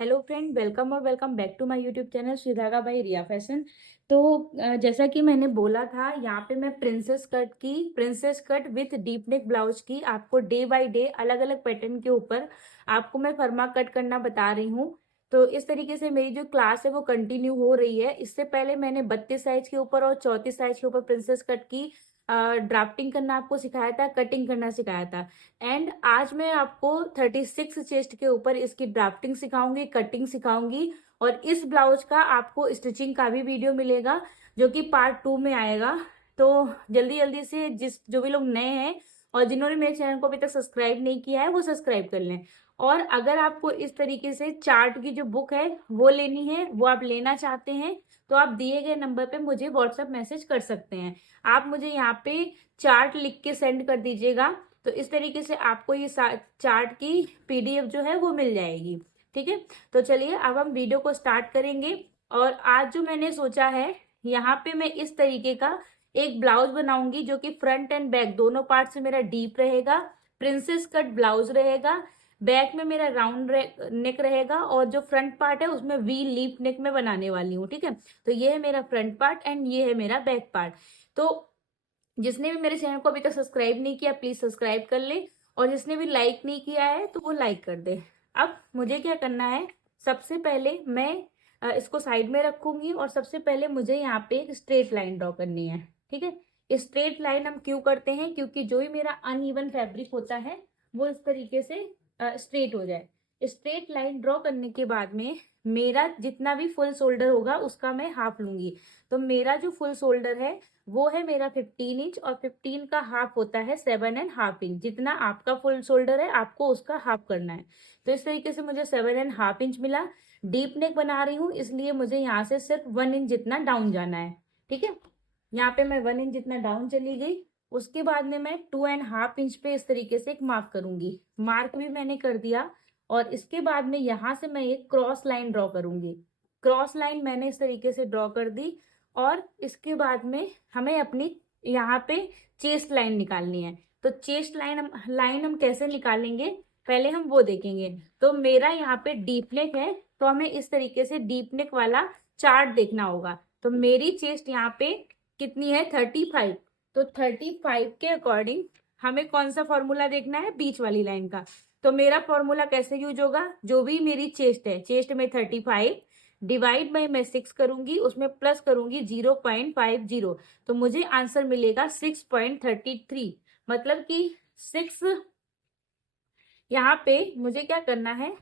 Hello friend, welcome और welcome back to my YouTube channel Shreedhaga by Riya fashion. तो जैसा कि मैंने बोला था, यहाँ पे मैं princess cut with deep neck blouse की आपको डे बाय डे अलग अलग पैटर्न के ऊपर आपको मैं फर्मा कट करना बता रही हूँ। तो इस तरीके से मेरी जो क्लास है वो कंटिन्यू हो रही है। इससे पहले मैंने 32 साइज के ऊपर और 34 साइज के ऊपर प्रिंसेस कट की ड्राफ्टिंग करना आपको सिखाया था, कटिंग करना सिखाया था। एंड आज मैं आपको 36 चेस्ट के ऊपर इसकी ड्राफ्टिंग सिखाऊंगी, कटिंग सिखाऊंगी। और इस ब्लाउज का आपको स्टिचिंग का भी वीडियो मिलेगा जो कि पार्ट 2 में आएगा। तो जल्दी जल्दी से जो भी लोग नए हैं और जिन्होंने मेरे चैनल को अभी तक सब्सक्राइब नहीं किया है वो सब्सक्राइब कर लें। और अगर आपको इस तरीके से चार्ट की जो बुक है वो लेनी है, वो आप लेना चाहते हैं, तो आप दिए गए नंबर पे मुझे व्हाट्सएप मैसेज कर सकते हैं। आप मुझे यहाँ पे चार्ट लिख के सेंड कर दीजिएगा। तो इस तरीके से आपको ये चार्ट की पीडीएफ जो है वो मिल जाएगी। ठीक है, तो चलिए अब हम वीडियो को स्टार्ट करेंगे। और आज जो मैंने सोचा है, यहाँ पे मैं इस तरीके का एक ब्लाउज बनाऊंगी जो कि फ्रंट एंड बैक दोनों पार्ट से मेरा डीप रहेगा, प्रिंसेस कट ब्लाउज रहेगा। बैक में मेरा राउंड नेक रहेगा और जो फ्रंट पार्ट है उसमें वी लीप नेक में बनाने वाली हूँ। ठीक है, तो ये है मेरा फ्रंट पार्ट एंड ये है मेरा बैक पार्ट। तो जिसने भी मेरे चैनल को अभी तक सब्सक्राइब नहीं किया प्लीज सब्सक्राइब कर ले, और जिसने भी लाइक नहीं किया है तो वो लाइक कर दे। अब मुझे क्या करना है, सबसे पहले मैं इसको साइड में रखूंगी और सबसे पहले मुझे यहाँ पे एक स्ट्रेट लाइन ड्रॉ करनी है। ठीक है, स्ट्रेट लाइन हम क्यों करते हैं, क्योंकि जो ही मेरा अनइवन फैब्रिक होता है वो इस तरीके से स्ट्रेट हो जाए। स्ट्रेट लाइन ड्रॉ करने के बाद में मेरा जितना भी फुल शोल्डर होगा उसका मैं हाफ लूंगी। तो मेरा जो फुल शोल्डर है वो है मेरा 15 इंच, और 15 का हाफ होता है 7.5 इंच। जितना आपका फुल शोल्डर है आपको उसका हाफ करना है। तो इस तरीके से मुझे 7.5 इंच मिला। डीप नेक बना रही हूँ इसलिए मुझे यहाँ से सिर्फ 1 इंच जितना डाउन जाना है। ठीक है, यहाँ पे मैं 1 इंच जितना डाउन चली गई। उसके बाद में मैं 2.5 इंच पे इस तरीके से एक मार्क करूंगी। मार्क भी मैंने कर दिया। और इसके बाद में यहाँ से मैं एक क्रॉस लाइन ड्रॉ करूंगी। क्रॉस लाइन मैंने इस तरीके से ड्रॉ कर दी। और इसके बाद में हमें अपनी यहाँ पे चेस्ट लाइन निकालनी है। तो चेस्ट लाइन हम कैसे निकालेंगे पहले हम वो देखेंगे। तो मेरा यहाँ पे डीप नेक है, तो हमें इस तरीके से डीप नेक वाला चार्ट देखना होगा। तो मेरी चेस्ट यहाँ पे कितनी है, 35। तो 35 के अकॉर्डिंग हमें कौन सा फॉर्मूला देखना है, बीच वाली लाइन का। तो मेरा फॉर्मूला कैसे यूज होगा, जो भी मेरी चेस्ट है, चेस्ट में 35 डिवाइड बाई मैं 6 करूंगी, उसमें प्लस करूंगी 0.50। तो मुझे आंसर मिलेगा 6.33। मतलब कि 6, यहाँ पे मुझे क्या करना है,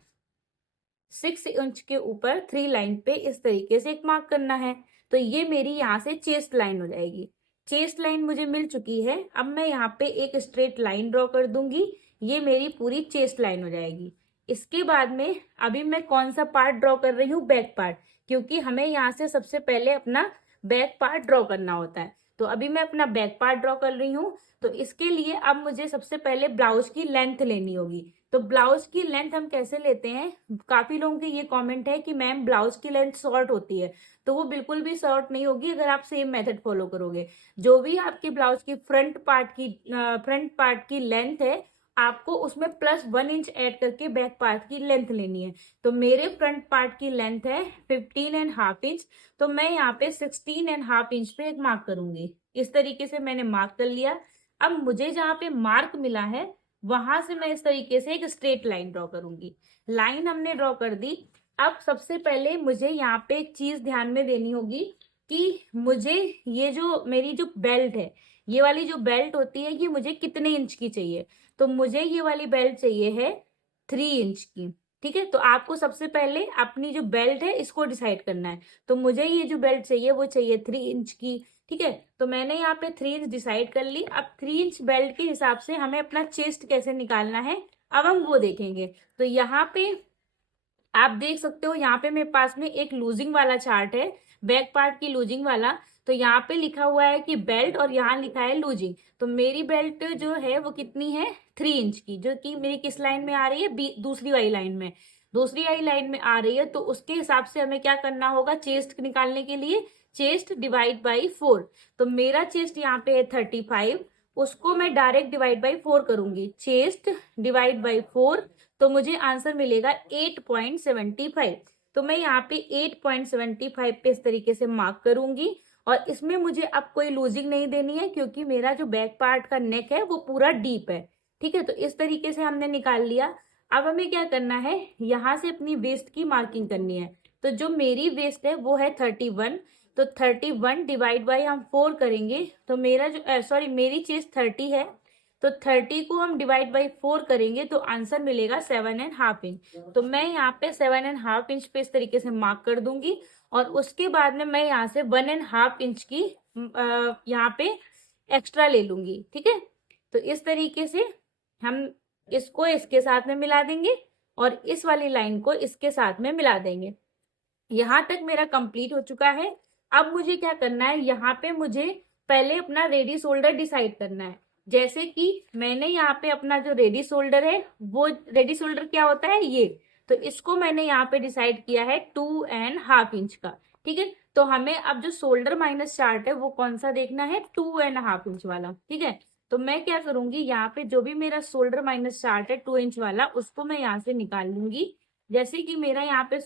6 इंच के ऊपर 3 लाइन पे इस तरीके से एक मार्क करना है। तो ये मेरी यहाँ से चेस्ट लाइन हो जाएगी। चेस्ट लाइन मुझे मिल चुकी है। अब मैं यहाँ पे एक स्ट्रेट लाइन ड्रॉ कर दूंगी, ये मेरी पूरी चेस्ट लाइन हो जाएगी। इसके बाद में अभी मैं कौन सा पार्ट ड्रॉ कर रही हूँ, बैक पार्ट, क्योंकि हमें यहाँ से सबसे पहले अपना बैक पार्ट ड्रॉ करना होता है। तो अभी मैं अपना बैक पार्ट ड्रॉ कर रही हूँ। तो इसके लिए अब मुझे सबसे पहले ब्लाउज की लेंथ लेनी होगी। तो ब्लाउज की लेंथ हम कैसे लेते हैं, काफी लोगों के ये कमेंट है कि मैम ब्लाउज की लेंथ शॉर्ट होती है। तो वो बिल्कुल भी शॉर्ट नहीं होगी अगर आप सेम मेथड फॉलो करोगे। जो भी आपकी ब्लाउज की फ्रंट पार्ट की लेंथ है, आपको उसमें +1 इंच ऐड करके बैक पार्ट की लेंथ लेनी है। तो मेरे फ्रंट पार्ट की लेंथ है 15.5 इंच। तो मैं यहाँ पे 16.5 इंच पे एक मार्क करूंगी। इस तरीके से मैंने मार्क कर लिया। अब मुझे जहाँ पे मार्क मिला है वहां से मैं इस तरीके से एक स्ट्रेट लाइन ड्रॉ करूंगी। लाइन हमने ड्रॉ कर दी। अब सबसे पहले मुझे यहाँ पे एक चीज ध्यान में देनी होगी कि मुझे ये जो मेरी जो बेल्ट है, ये वाली जो बेल्ट होती है, ये मुझे कितने इंच की चाहिए। तो मुझे ये वाली बेल्ट चाहिए है 3 इंच की। ठीक है, तो आपको सबसे पहले अपनी जो बेल्ट है इसको डिसाइड करना है। तो मुझे ये जो बेल्ट चाहिए वो चाहिए 3 इंच की। ठीक है, तो मैंने यहाँ पे 3 इंच डिसाइड कर ली। अब 3 इंच बेल्ट के हिसाब से हमें अपना चेस्ट कैसे निकालना है अब हम वो देखेंगे। तो यहाँ पे आप देख सकते हो, यहाँ पे मेरे पास में एक लूजिंग वाला चार्ट है, बैक पार्ट की लूजिंग वाला। तो यहाँ पे लिखा हुआ है कि बेल्ट और यहाँ लिखा है लूजिंग। तो मेरी बेल्ट जो है वो कितनी है, 3 इंच की, जो कि मेरी किस लाइन में आ रही है, दूसरी वाली लाइन में, दूसरी वाली लाइन में आ रही है। तो उसके हिसाब से हमें क्या करना होगा, चेस्ट निकालने के लिए चेस्ट डिवाइड बाई 4। तो मेरा चेस्ट यहाँ पे है 35, उसको मैं डायरेक्ट डिवाइड बाई 4 करूंगी, चेस्ट डिवाइड बाई 4। तो मुझे आंसर मिलेगा 8.75। तो मैं यहाँ पे 8.75 पे इस तरीके से मार्क करूंगी। और इसमें मुझे अब कोई लूजिंग नहीं देनी है, क्योंकि मेरा जो बैक पार्ट का नेक है वो पूरा डीप है। ठीक है, तो इस तरीके से हमने निकाल लिया। अब हमें क्या करना है, यहाँ से अपनी वेस्ट की मार्किंग करनी है। तो जो मेरी वेस्ट है वो है 31। तो 31 डिवाइड बाई हम 4 करेंगे, तो मेरा जो सॉरी मेरी चेस्ट 30 है, तो 30 को हम डिवाइड बाई 4 करेंगे तो आंसर मिलेगा 7.5 इंच। तो मैं यहाँ पे 7.5 इंच पे इस तरीके से मार्क कर दूंगी। और उसके बाद में मैं यहाँ से 1.5 इंच की यहाँ पे एक्स्ट्रा ले लूंगी। ठीक है, तो इस तरीके से हम इसको इसके साथ में मिला देंगे और इस वाली लाइन को इसके साथ में मिला देंगे। यहाँ तक मेरा कंप्लीट हो चुका है। अब मुझे क्या करना है, यहाँ पे मुझे पहले अपना रेडी शोल्डर डिसाइड करना है। जैसे कि मैंने यहाँ पे अपना जो रेडी शोल्डर है, वो रेडी शोल्डर क्या होता है ये, तो इसको मैंने यहाँ पे डिसाइड किया है 2.5 इंच का। ठीक है, तो हमें अब जो शोल्डर माइनस चार्ट है वो कौन सा देखना है, 2.5 इंच वाला। ठीक है, तो मैं क्या करूंगी, यहाँ पे जो भी मेरा शोल्डर माइनस चार्ट है 2 इंच वाला, उसको मैं यहाँ से निकाल लूंगी। जैसे कि मेरा यहाँ पे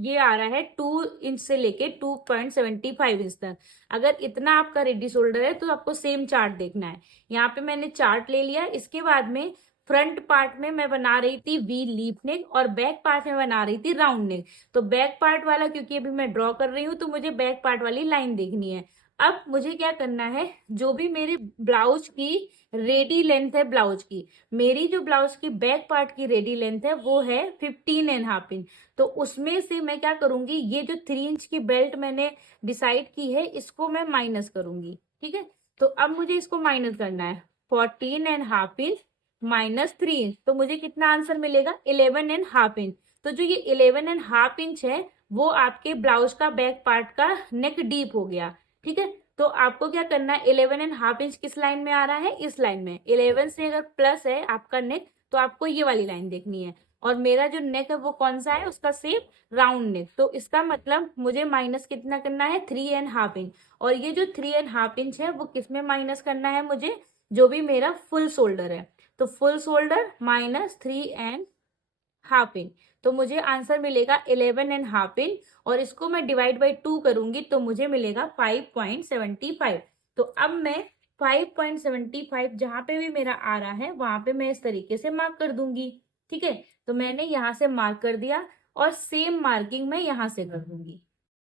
ये आ रहा है 2 इंच से लेके 2.75 इंच तक। अगर इतना आपका रेडी शोल्डर है तो आपको सेम चार्ट देखना है। यहाँ पे मैंने चार्ट ले लिया। इसके बाद में फ्रंट पार्ट में मैं बना रही थी वी लीफ नेक और बैक पार्ट में बना रही थी राउंड नेक। तो बैक पार्ट वाला क्योंकि अभी मैं ड्रॉ कर रही हूँ तो मुझे बैक पार्ट वाली लाइन देखनी है। अब मुझे क्या करना है, जो भी मेरे ब्लाउज की रेडी लेंथ है, ब्लाउज की मेरी जो ब्लाउज की बैक पार्ट की रेडी लेंथ है वो है 15.5 इंच। तो उसमें से मैं क्या करूंगी, ये जो 3 इंच की बेल्ट मैंने डिसाइड की है इसको मैं माइनस करूंगी। ठीक है, तो अब मुझे इसको माइनस करना है। 14.5 इंच माइनस 3 इंच, तो मुझे कितना आंसर मिलेगा, 11.5 इंच। तो जो ये 11.5 इंच है वो आपके ब्लाउज का बैक पार्ट का नेक डीप हो गया। ठीक है, तो आपको क्या करना है, 11.5 इंच किस लाइन में आ रहा है, इस लाइन में। 11 से अगर प्लस है आपका नेक तो आपको ये वाली लाइन देखनी है। और मेरा जो नेक है वो कौन सा है, उसका शेप राउंड नेक। तो इसका मतलब मुझे माइनस कितना करना है, 3.5 इंच। और ये जो 3.5 इंच है वो किस में माइनस करना है मुझे, जो भी मेरा फुल शोल्डर है। तो फुल शोल्डर माइनस 3.5 इंच, तो मुझे आंसर मिलेगा 11.5 इंच। और इसको मैं डिवाइड बाई 2 करूंगी तो मुझे मिलेगा 5.75। तो अब मैं 5.75 जहां पे भी मेरा आ रहा है वहां पे मैं इस तरीके से मार्क कर दूंगी। ठीक है, तो मैंने यहाँ से मार्क कर दिया और सेम मार्किंग मैं यहाँ से कर दूंगी।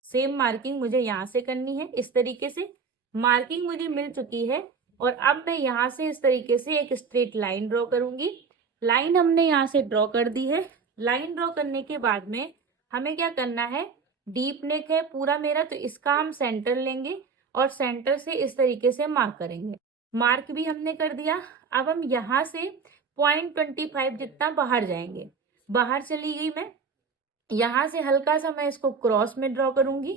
सेम मार्किंग मुझे यहाँ से करनी है। इस तरीके से मार्किंग मुझे मिल चुकी है। और अब मैं यहाँ से इस तरीके से एक स्ट्रेट लाइन ड्रॉ करूंगी। लाइन हमने यहाँ से ड्रॉ कर दी है। लाइन ड्रॉ करने के बाद में हमें क्या करना है, डीप नेक है पूरा मेरा, तो इसका हम सेंटर लेंगे और सेंटर से इस तरीके से मार्क करेंगे। मार्क भी हमने कर दिया। अब हम यहाँ से 0.25 जितना बाहर जाएंगे। बाहर चली गई मैं। यहाँ से हल्का सा मैं इसको क्रॉस में ड्रॉ करूंगी।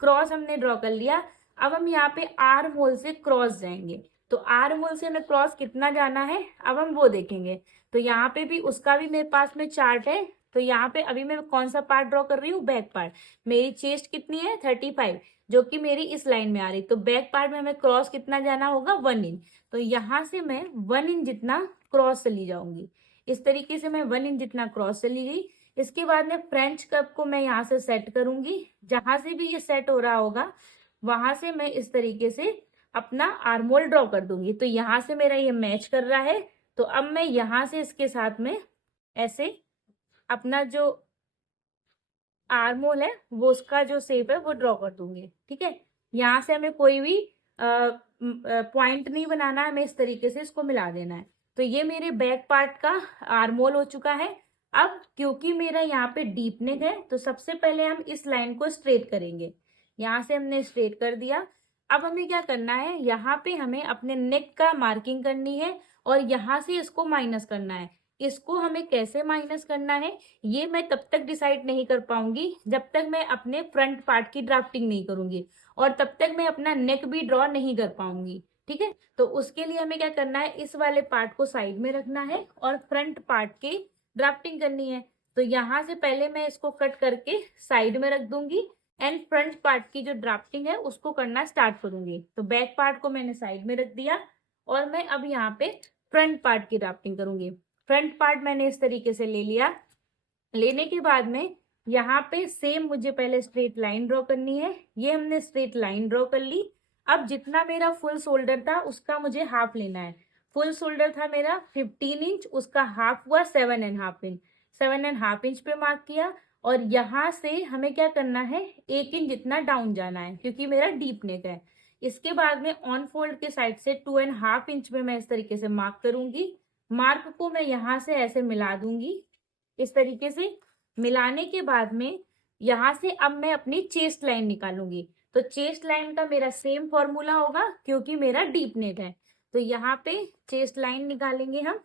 क्रॉस हमने ड्रॉ कर लिया। अब हम यहाँ पे आर्म होल से क्रॉस जाएंगे। तो आर्म होल से हमें क्रॉस कितना जाना है अब हम वो देखेंगे। तो यहाँ पे भी उसका भी मेरे पास में चार्ट है। तो यहाँ पे अभी मैं कौन सा पार्ट ड्रॉ कर रही हूँ, बैक पार्ट। मेरी चेस्ट कितनी है, 35, जो कि मेरी इस लाइन में आ रही। तो बैक पार्ट में हमें क्रॉस कितना जाना होगा, 1 इंच। तो यहाँ से मैं 1 इंच जितना क्रॉस चली जाऊंगी। इस तरीके से मैं 1 इंच जितना क्रॉस चली गई। इसके बाद में फ्रेंच कप को मैं यहाँ से सेट करूंगी। जहां से भी ये सेट हो रहा होगा वहां से मैं इस तरीके से अपना आर्मोल ड्रॉ कर दूंगी। तो यहाँ से मेरा ये मैच कर रहा है। तो अब मैं यहाँ से इसके साथ में ऐसे अपना जो आर्मोल है वो उसका जो शेप है वो ड्रॉ कर दूंगी। ठीक है, यहाँ से हमें कोई भी पॉइंट नहीं बनाना है, हमें इस तरीके से इसको मिला देना है। तो ये मेरे बैक पार्ट का आर्मोल हो चुका है। अब क्योंकि मेरा यहाँ पे डीप नेक है तो सबसे पहले हम इस लाइन को स्ट्रेट करेंगे। यहाँ से हमने स्ट्रेट कर दिया। अब हमें क्या करना है, यहाँ पे हमें अपने नेक का मार्किंग करनी है और यहाँ से इसको माइनस करना है। इसको हमें कैसे माइनस करना है ये मैं तब तक डिसाइड नहीं कर पाऊंगी जब तक मैं अपने फ्रंट पार्ट की ड्राफ्टिंग नहीं करूंगी, और तब तक मैं अपना नेक भी ड्रॉ नहीं कर पाऊंगी। ठीक है, तो उसके लिए हमें क्या करना है, इस वाले पार्ट को साइड में रखना है और फ्रंट पार्ट की ड्राफ्टिंग करनी है। तो यहाँ से पहले मैं इसको कट करके साइड में रख दूंगी एंड फ्रंट पार्ट की जो ड्राफ्टिंग है उसको करना स्टार्ट करूंगी। तो बैक पार्ट को मैंने साइड में रख दिया और मैं अब यहाँ पे फ्रंट पार्ट की ड्राफ्टिंग करूंगी। फ्रंट पार्ट मैंने इस तरीके से ले लिया। लेने के बाद में यहाँ पे सेम मुझे पहले स्ट्रेट लाइन ड्रॉ करनी है। ये हमने स्ट्रेट लाइन ड्रॉ कर ली। अब जितना मेरा फुल शोल्डर था उसका मुझे हाफ लेना है। फुल शोल्डर था मेरा 15 इंच, उसका हाफ हुआ 7.5 इंच। 7.5 इंच पे मार्क किया और यहाँ से हमें क्या करना है, 1 इंच जितना डाउन जाना है क्योंकि मेरा डीप नेक है। इसके बाद में ऑन फोल्ड के साइड से 2.5 इंच में मैं इस तरीके से मार्क करूंगी। मार्क को मैं यहाँ से ऐसे मिला दूंगी। इस तरीके से मिलाने के बाद में यहाँ से अब मैं अपनी चेस्ट लाइन निकालूंगी। तो चेस्ट लाइन का मेरा सेम फॉर्मूला होगा क्योंकि मेरा डीप नेक है। तो यहाँ पे चेस्ट लाइन निकालेंगे हम।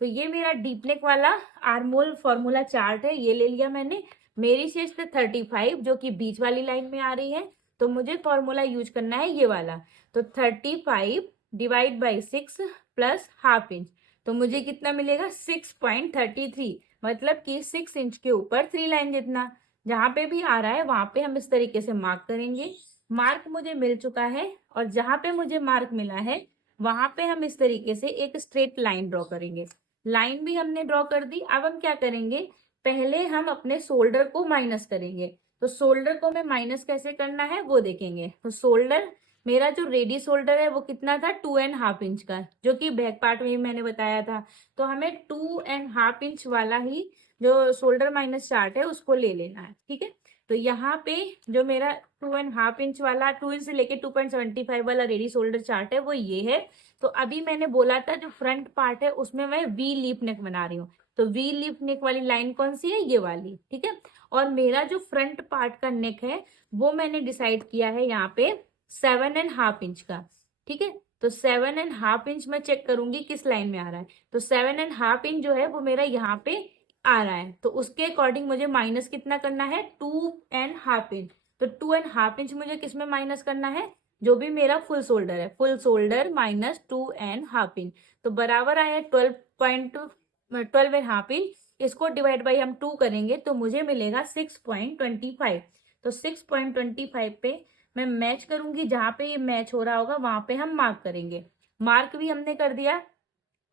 तो ये मेरा डीप नेक वाला आर्मोल फॉर्मूला चार्ट है, ये ले लिया मैंने। मेरी चेस्ट 35 जो कि बीच वाली लाइन में आ रही है, तो मुझे फॉर्मूला यूज करना है ये वाला। तो 35 divide by 6 plus half inch, तो मुझे कितना मिलेगा 6.33, मतलब कि 6 इंच के ऊपर 3 लाइन जितना। जहां पे भी आ रहा है वहां पे हम इस तरीके से मार्क करेंगे। मार्क मुझे मिल चुका है और जहां पे मुझे मार्क मिला है वहां पे हम इस तरीके से एक स्ट्रेट लाइन ड्रॉ करेंगे। लाइन भी हमने ड्रॉ कर दी। अब हम क्या करेंगे, पहले हम अपने शोल्डर को माइनस करेंगे। तो शोल्डर को मैं माइनस कैसे करना है वो देखेंगे। तो शोल्डर, मेरा जो रेडी शोल्डर है वो कितना था 2.5 इंच का, जो कि बैक पार्ट में भी मैंने बताया था। तो हमें 2.5 इंच वाला ही जो शोल्डर माइनस चार्ट है उसको ले लेना है, ठीक है। तो यहाँ पे जो मेरा 2.5 इंच वाला, 2 इंच से लेके 2.75 वाला रेडी शोल्डर चार्ट है वो ये है। तो अभी मैंने बोला था जो फ्रंट पार्ट है उसमें मैं वी लीफ नेक बना रही हूँ। तो वी लीफ नेक वाली लाइन कौन सी है, ये वाली, ठीक है। और मेरा जो फ्रंट पार्ट का नेक है वो मैंने डिसाइड किया है यहाँ पे 7.5 इंच का, ठीक है। तो 7.5 इंच मैं चेक करूंगी किस लाइन में आ रहा है। तो 7.5 इंच जो है वो मेरा यहाँ पे आ रहा है, तो उसके अकॉर्डिंग मुझे माइनस कितना करना है 2.5 इंच। तो 2.5 इंच मुझे किसमें माइनस करना है, जो भी मेरा फुल शोल्डर है, फुल शोल्डर माइनस 2.5 इंच, तो बराबर आया 12.5 इंच। इसको डिवाइड बाई हम 2 करेंगे तो मुझे मिलेगा 6.25। तो 6.25 पे मैं मैच करूंगी, जहां पे ये मैच हो रहा होगा वहां पे हम मार्क करेंगे। मार्क भी हमने कर दिया।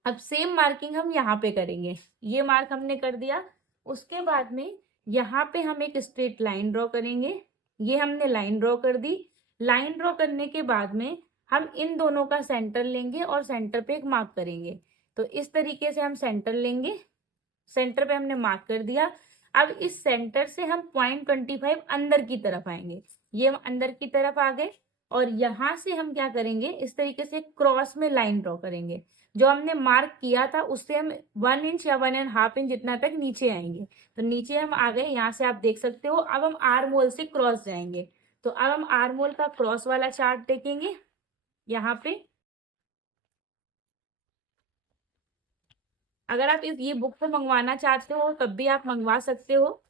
अब सेम मार्किंग हम यहाँ पे करेंगे। ये मार्क हमने कर दिया। उसके बाद में यहाँ पे हम एक स्ट्रेट लाइन ड्रॉ करेंगे। ये हमने लाइन ड्रॉ कर दी। लाइन ड्रॉ करने के बाद में हम इन दोनों का सेंटर लेंगे और सेंटर पे एक मार्क करेंगे। तो इस तरीके से हम सेंटर लेंगे। सेंटर पे हमने मार्क कर दिया। अब इस सेंटर से हम 0.25 अंदर की तरफ आएंगे। ये हम अंदर की तरफ आ गए और यहाँ से हम क्या करेंगे, इस तरीके से क्रॉस में लाइन ड्रॉ करेंगे। जो हमने मार्क किया था उससे हम 1 इंच या 1.5 इंच जितना तक नीचे आएंगे। तो नीचे हम आ गए, यहाँ से आप देख सकते हो। अब हम आर्म होल से क्रॉस जाएंगे। तो अब हम आर्म होल का क्रॉस वाला चार्ट देखेंगे यहाँ पे। अगर आप ये बुक को मंगवाना चाहते हो तब भी आप मंगवा सकते हो,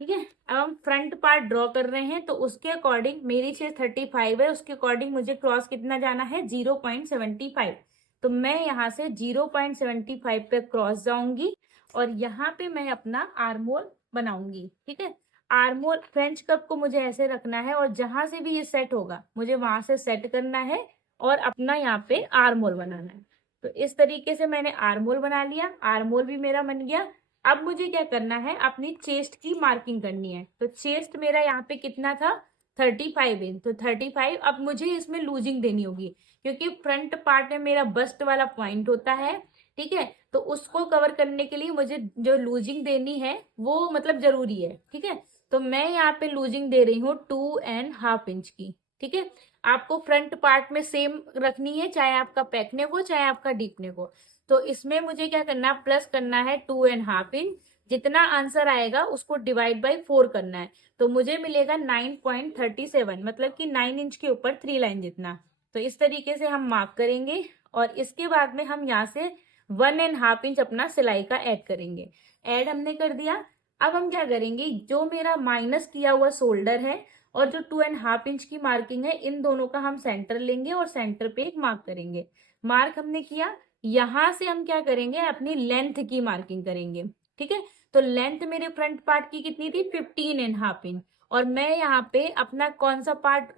ठीक है। अब हम फ्रंट पार्ट ड्रॉ कर रहे हैं तो उसके अकॉर्डिंग, मेरी 35 है, उसके अकॉर्डिंग मुझे क्रॉस कितना जाना है 0.75। तो मैं यहाँ से 0.75 पे क्रॉस जाऊंगी और यहाँ पे मैं अपना आर्मोल बनाऊंगी, ठीक है। आर्मोल फ्रेंच कप को मुझे ऐसे रखना है और जहां से भी ये सेट होगा मुझे वहां से सेट करना है और अपना यहाँ पे आर्मोल बनाना है। तो इस तरीके से मैंने आर्मोल बना लिया। आर्मोल भी मेरा बन गया। अब मुझे क्या करना है, अपनी चेस्ट की मार्किंग करनी है। तो चेस्ट मेरा यहाँ पे कितना था 35 इंच। तो 35, अब मुझे इसमें लूजिंग देनी होगी क्योंकि फ्रंट पार्ट में मेरा बस्ट वाला पॉइंट होता है, ठीक है। तो उसको कवर करने के लिए मुझे जो लूजिंग देनी है वो मतलब जरूरी है, ठीक है। तो मैं यहाँ पे लूजिंग दे रही हूँ 2.5 इंच की, ठीक है। आपको फ्रंट पार्ट में सेम रखनी है, चाहे आपका पैक नेक हो चाहे आपका डीप नेक हो। तो इसमें मुझे क्या करना है, प्लस करना है 2.5 इंच। जितना आंसर आएगा उसको डिवाइड बाई 4 करना है। तो मुझे मिलेगा 9.37, मतलब कि 9 इंच के ऊपर 3 लाइन जितना। तो इस तरीके से हम मार्क करेंगे और इसके बाद में हम यहाँ से 1.5 इंच अपना सिलाई का ऐड करेंगे। ऐड हमने कर दिया। अब हम क्या करेंगे, जो मेरा माइनस किया हुआ शोल्डर है और जो 2.5 इंच की मार्किंग है, इन दोनों का हम सेंटर लेंगे और सेंटर पे एक मार्क करेंगे। मार्क हमने किया। यहां से हम क्या करेंगे, अपनी लेंथ की मार्किंग करेंगे, ठीक है। तो लेंथ मेरे फ्रंट पार्ट की कितनी थी 15.5 इंच। और मैं यहाँ पे अपना कौन सा पार्ट,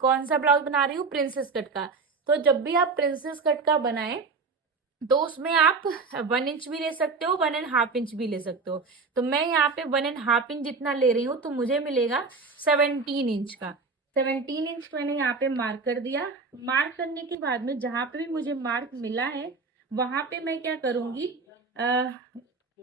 कौन सा ब्लाउज बना रही हूँ, प्रिंसेस कट का। तो जब भी आप प्रिंसेस कट का बनाएं तो उसमें आप 1 इंच भी ले सकते हो, 1.5 इंच भी ले सकते हो। तो मैं यहाँ पे 1.5 इंच जितना ले रही हूँ, तो मुझे मिलेगा 17 इंच का। 17 इंच मैंने यहाँ पे मार्क कर दिया। मार्क करने के बाद में जहाँ पे भी मुझे मार्क मिला है, वहां पे मैं क्या करूंगी,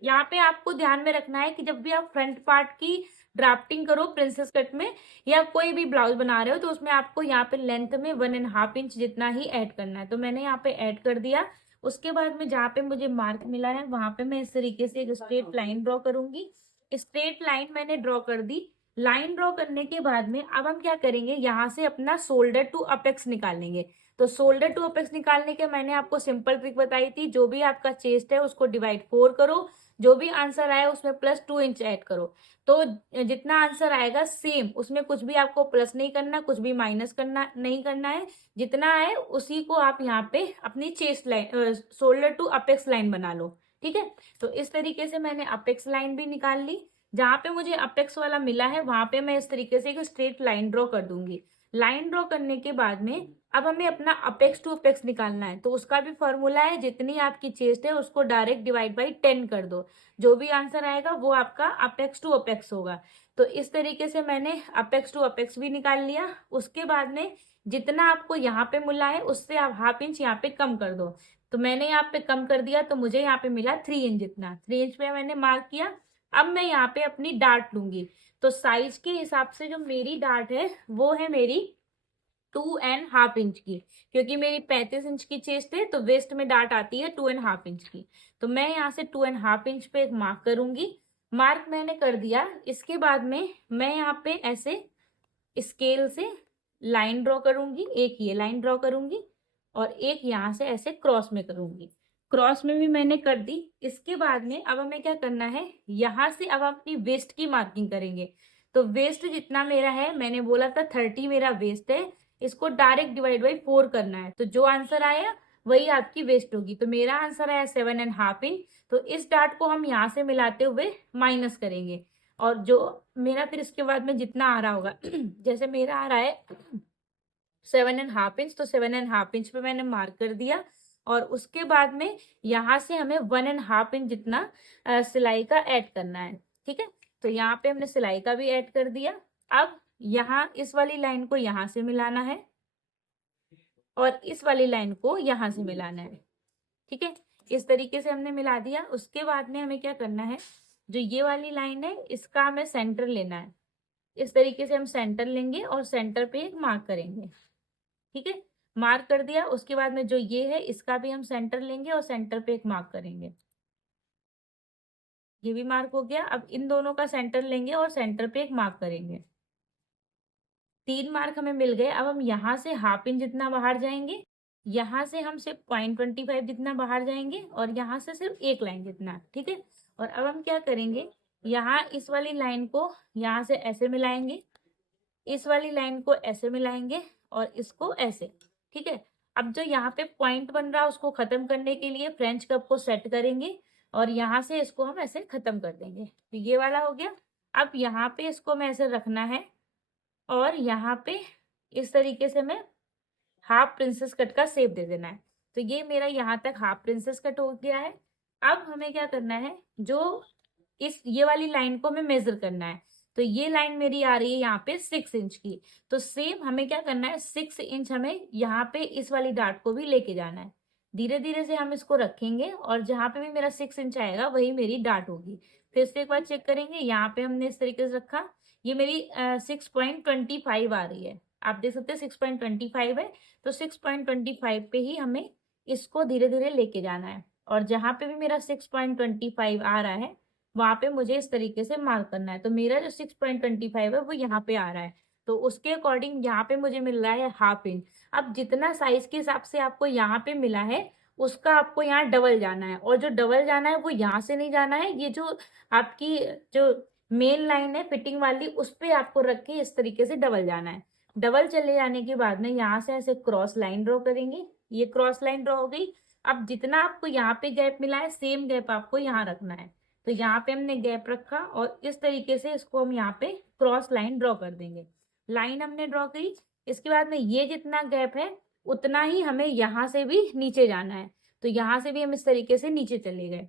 यहाँ पे आपको ध्यान में रखना है कि जब भी आप फ्रंट पार्ट की ड्राफ्टिंग करो प्रिंसेस कट में, या कोई भी ब्लाउज बना रहे हो, तो उसमें आपको यहाँ पे लेंथ में 1.5 इंच जितना ही ऐड करना है। तो मैंने यहाँ पे ऐड कर दिया। उसके बाद में जहाँ पे मुझे मार्क मिला है, वहां पे मैं इस तरीके से एक स्ट्रेट लाइन ड्रॉ करूंगी। स्ट्रेट लाइन मैंने ड्रॉ कर दी। लाइन ड्रॉ करने के बाद में अब हम क्या करेंगे, यहाँ से अपना शोल्डर टू अपेक्स निकालेंगे। तो शोल्डर टू अपेक्स निकालने के मैंने आपको सिंपल ट्रिक बताई थी, जो भी आपका चेस्ट है उसको डिवाइड 4 करो, जो भी आंसर आया उसमें +2 इंच ऐड करो। तो जितना आंसर आएगा सेम, उसमें कुछ भी आपको प्लस नहीं करना, कुछ भी माइनस करना नहीं करना है। जितना है उसी को आप यहाँ पे अपनी chest line, shoulder to apex line बना लो। ठीक है, तो इस तरीके से मैंने अपेक्स लाइन भी निकाल ली। जहां पे मुझे अपेक्स वाला मिला है, वहां पे मैं इस तरीके से एक स्ट्रेट लाइन ड्रॉ कर दूंगी। लाइन ड्रॉ करने के बाद में अब हमें अपना अपेक्स टू अपेक्स निकालना है। तो उसका भी फॉर्मूला है, जितनी आपकी चेस्ट है उसको डायरेक्ट डिवाइड बाई 10 कर दो। जो भी आंसर आएगा वो आपका अपेक्स टू अपेक्स होगा। तो इस तरीके से मैंने अपेक्स टू अपेक्स भी निकाल लिया। उसके बाद में जितना आपको यहाँ पे मिला है उससे आप ½ इंच यहाँ पे कम कर दो। तो मैंने यहाँ पे कम कर दिया, तो मुझे यहाँ पे मिला 3 इंच जितना। 3 इंच पे मैंने मार्क किया। अब मैं यहाँ पे अपनी डार्ट लूंगी। तो साइज के हिसाब से जो मेरी डार्ट है वो है मेरी 2.5 इंच की, क्योंकि मेरी 35 इंच की चेस्ट है, तो वेस्ट में डार्ट आती है 2.5 इंच की। तो मैं यहाँ से 2.5 इंच पे एक मार्क करूंगी। मार्क मैंने कर दिया। इसके बाद में मैं यहाँ पे ऐसे स्केल से लाइन ड्रॉ करूंगी, एक ये लाइन ड्रॉ करूंगी और एक यहाँ से ऐसे क्रॉस में करूंगी। क्रॉस में भी मैंने कर दी। इसके बाद में अब हमें क्या करना है, यहाँ से अब हम अपनी वेस्ट की मार्किंग करेंगे। तो वेस्ट जितना मेरा है, मैंने बोला था 30 मेरा वेस्ट है, इसको डायरेक्ट डिवाइड बाई 4 करना है। तो जो आंसर आया वही आपकी वेस्ट होगी। तो मेरा आंसर आया 7.5 इंच। तो इस डार्ट को हम यहाँ से मिलाते हुए माइनस करेंगे, और जो मेरा फिर इसके बाद में जितना आ रहा होगा जैसे मेरा आ रहा है 7.5 इंच, तो 7.5 इंच पे मैंने मार्क कर दिया। और उसके बाद में यहाँ से हमें 1.5 इंच जितना सिलाई का ऐड करना है। ठीक है, तो यहाँ पे हमने सिलाई का भी ऐड कर दिया। अब यहाँ इस वाली लाइन को यहाँ से मिलाना है और इस वाली लाइन को यहाँ से मिलाना है। ठीक है, इस तरीके से हमने मिला दिया। उसके बाद में हमें क्या करना है, जो ये वाली लाइन है इसका हमें सेंटर लेना है। इस तरीके से हम सेंटर लेंगे और सेंटर पे एक मार्क करेंगे। ठीक है, मार्क कर दिया। उसके बाद में जो ये है इसका भी हम सेंटर लेंगे और सेंटर पे एक मार्क करेंगे। ये भी मार्क हो गया। अब इन दोनों का सेंटर लेंगे और सेंटर पे एक मार्क करेंगे। 3 मार्क हमें मिल गए। अब हम यहाँ से ½ इंच जितना बाहर जाएंगे, यहाँ से हम सिर्फ 0.25 जितना बाहर जाएंगे और यहाँ से सिर्फ एक लाइन जितना। ठीक है, और अब हम क्या करेंगे, यहाँ इस वाली लाइन को यहाँ से ऐसे मिलाएंगे, इस वाली लाइन को ऐसे मिलाएंगे और इसको ऐसे। ठीक है, अब जो यहाँ पे पॉइंट बन रहा है उसको खत्म करने के लिए फ्रेंच कप को सेट करेंगे और यहाँ से इसको हम ऐसे खत्म कर देंगे। तो ये वाला हो गया। अब यहाँ पे इसको मैं ऐसे रखना है और यहाँ पे इस तरीके से मैं हाफ प्रिंसेस कट का शेप दे देना है। तो ये मेरा यहाँ तक हाफ प्रिंसेस कट हो गया है। अब हमें क्या करना है, जो इस ये वाली लाइन को हमें मेजर करना है। तो ये लाइन मेरी आ रही है यहाँ पे 6 इंच की। तो सेम हमें क्या करना है, 6 इंच हमें यहाँ पे इस वाली डार्ट को भी लेके जाना है। धीरे धीरे से हम इसको रखेंगे और जहाँ पे भी मेरा 6 इंच आएगा वही मेरी डार्ट होगी। फिर से एक बार चेक करेंगे, यहाँ पे हमने इस तरीके से रखा, ये मेरी 6.25 आ रही है। आप देख सकते हैं 6.25 है। तो 6.25 पे ही हमें इसको धीरे धीरे लेके जाना है और जहां पे भी मेरा 6.25 आ रहा है वहां पे मुझे इस तरीके से मार्क करना है। तो मेरा जो 6.25 है वो यहाँ पे आ रहा है, तो उसके अकॉर्डिंग यहाँ पे मुझे मिल रहा है ½ इंच। अब जितना साइज के हिसाब से आपको यहाँ पे मिला है उसका आपको यहाँ डबल जाना है, और जो डबल जाना है वो यहाँ से नहीं जाना है, ये जो आपकी जो मेन लाइन है फिटिंग वाली उस पे आपको रख के इस तरीके से डबल जाना है। डबल चले जाने के बाद में यहाँ से ऐसे क्रॉस लाइन ड्रॉ करेंगे। ये क्रॉस लाइन ड्रॉ हो गई। अब जितना आपको यहाँ पे गैप मिला है सेम गैप आपको यहाँ रखना है। तो यहाँ पे हमने गैप रखा और इस तरीके से इसको हम यहाँ पे क्रॉस लाइन ड्रॉ कर देंगे। लाइन हमने ड्रॉ करी। इसके बाद में ये जितना गैप है उतना ही हमें यहाँ से भी नीचे जाना है। तो यहाँ से भी हम इस तरीके से नीचे चले गए।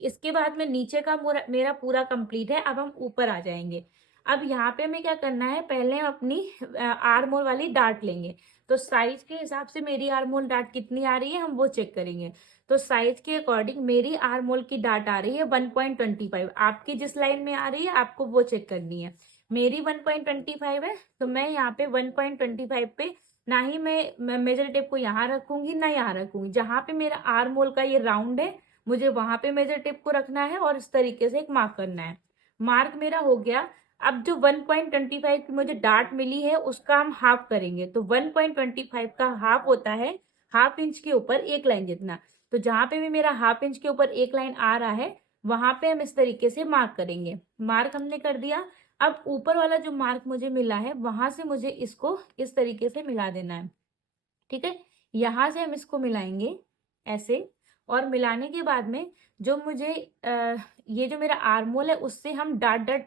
इसके बाद में नीचे का मेरा पूरा कंप्लीट है। अब हम ऊपर आ जाएंगे। अब यहाँ पे हमें क्या करना है, पहले हम अपनी आर्म होल वाली डार्ट लेंगे। तो साइज के हिसाब से मेरी आर्म होल डार्ट कितनी आ रही है हम वो चेक करेंगे। तो साइज के अकॉर्डिंग मेरी आर्म होल की डार्ट आ रही है 1.25। आपकी जिस लाइन में आ रही है आपको वो चेक करनी है। मेरी 1.25 है, तो मैं यहाँ पे 1.25 पे ना ही मैं मेजर टेप को यहाँ रखूंगी ना यहाँ रखूंगी। जहां पे मेरा आर्म होल का ये राउंड है मुझे वहां पे मेजर टेप को रखना है और इस तरीके से एक मार्क करना है। मार्क मेरा हो गया। अब जो 1.25 की मुझे डार्ट मिली है उसका हम हाफ करेंगे। तो 1.25 का हाफ होता है हाफ इंच के ऊपर एक लाइन जितना। तो जहां पे भी मेरा हाफ इंच के ऊपर एक लाइन आ रहा है वहां पे हम इस तरीके से मार्क करेंगे। मार्क हमने कर दिया। अब ऊपर वाला जो मार्क मुझे मिला है वहां से मुझे इसको इस तरीके से मिला देना है। ठीक है, यहां से हम इसको मिलाएंगे ऐसे। और मिलाने के बाद में जो मुझे ये जो मेरा आर्म होल है उससे हम dot dot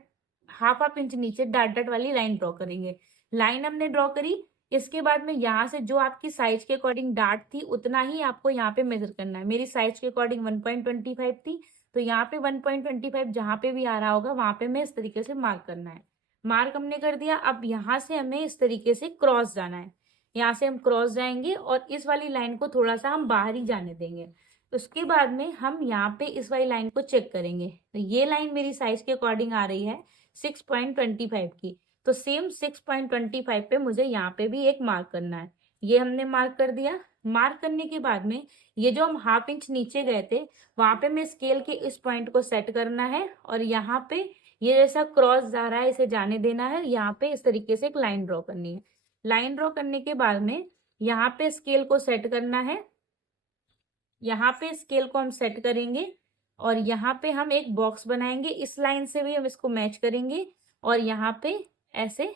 half half inch नीचे डॉट डॉट वाली लाइन ड्रॉ करेंगे। लाइन हमने ड्रॉ करी। इसके बाद में यहाँ से जो आपकी साइज के अकॉर्डिंग डार्ट थी उतना ही आपको यहाँ पे मेजर करना है। मेरी साइज के अकॉर्डिंग 1.25 थी, तो यहाँ पे 1.25 जहाँ पे भी आ रहा होगा वहां पे मैं इस तरीके से मार्क करना है। मार्क हमने कर दिया। अब यहाँ से हमें इस तरीके से क्रॉस जाना है। यहाँ से हम क्रॉस जाएंगे और इस वाली लाइन को थोड़ा सा हम बाहर ही जाने देंगे। उसके बाद में हम यहाँ पे इस वाली लाइन को चेक करेंगे। तो ये लाइन मेरी साइज के अकॉर्डिंग आ रही है 6.25 की। तो सेम 6.25 पे मुझे यहाँ पे भी एक मार्क करना है। ये हमने मार्क कर दिया। मार्क करने के बाद में ये जो हम हाफ इंच नीचे गए थे वहां पे मैं स्केल के इस पॉइंट को सेट करना है और यहाँ पे ये जैसा क्रॉस जा रहा है इसे जाने देना है। यहाँ पे इस तरीके से एक लाइन ड्रॉ करनी है। लाइन ड्रॉ करने के बाद में यहाँ पे स्केल को सेट करना है। यहाँ पे स्केल को हम सेट करेंगे और यहाँ पे हम एक बॉक्स बनाएंगे। इस लाइन से भी हम इसको मैच करेंगे और यहाँ पे ऐसे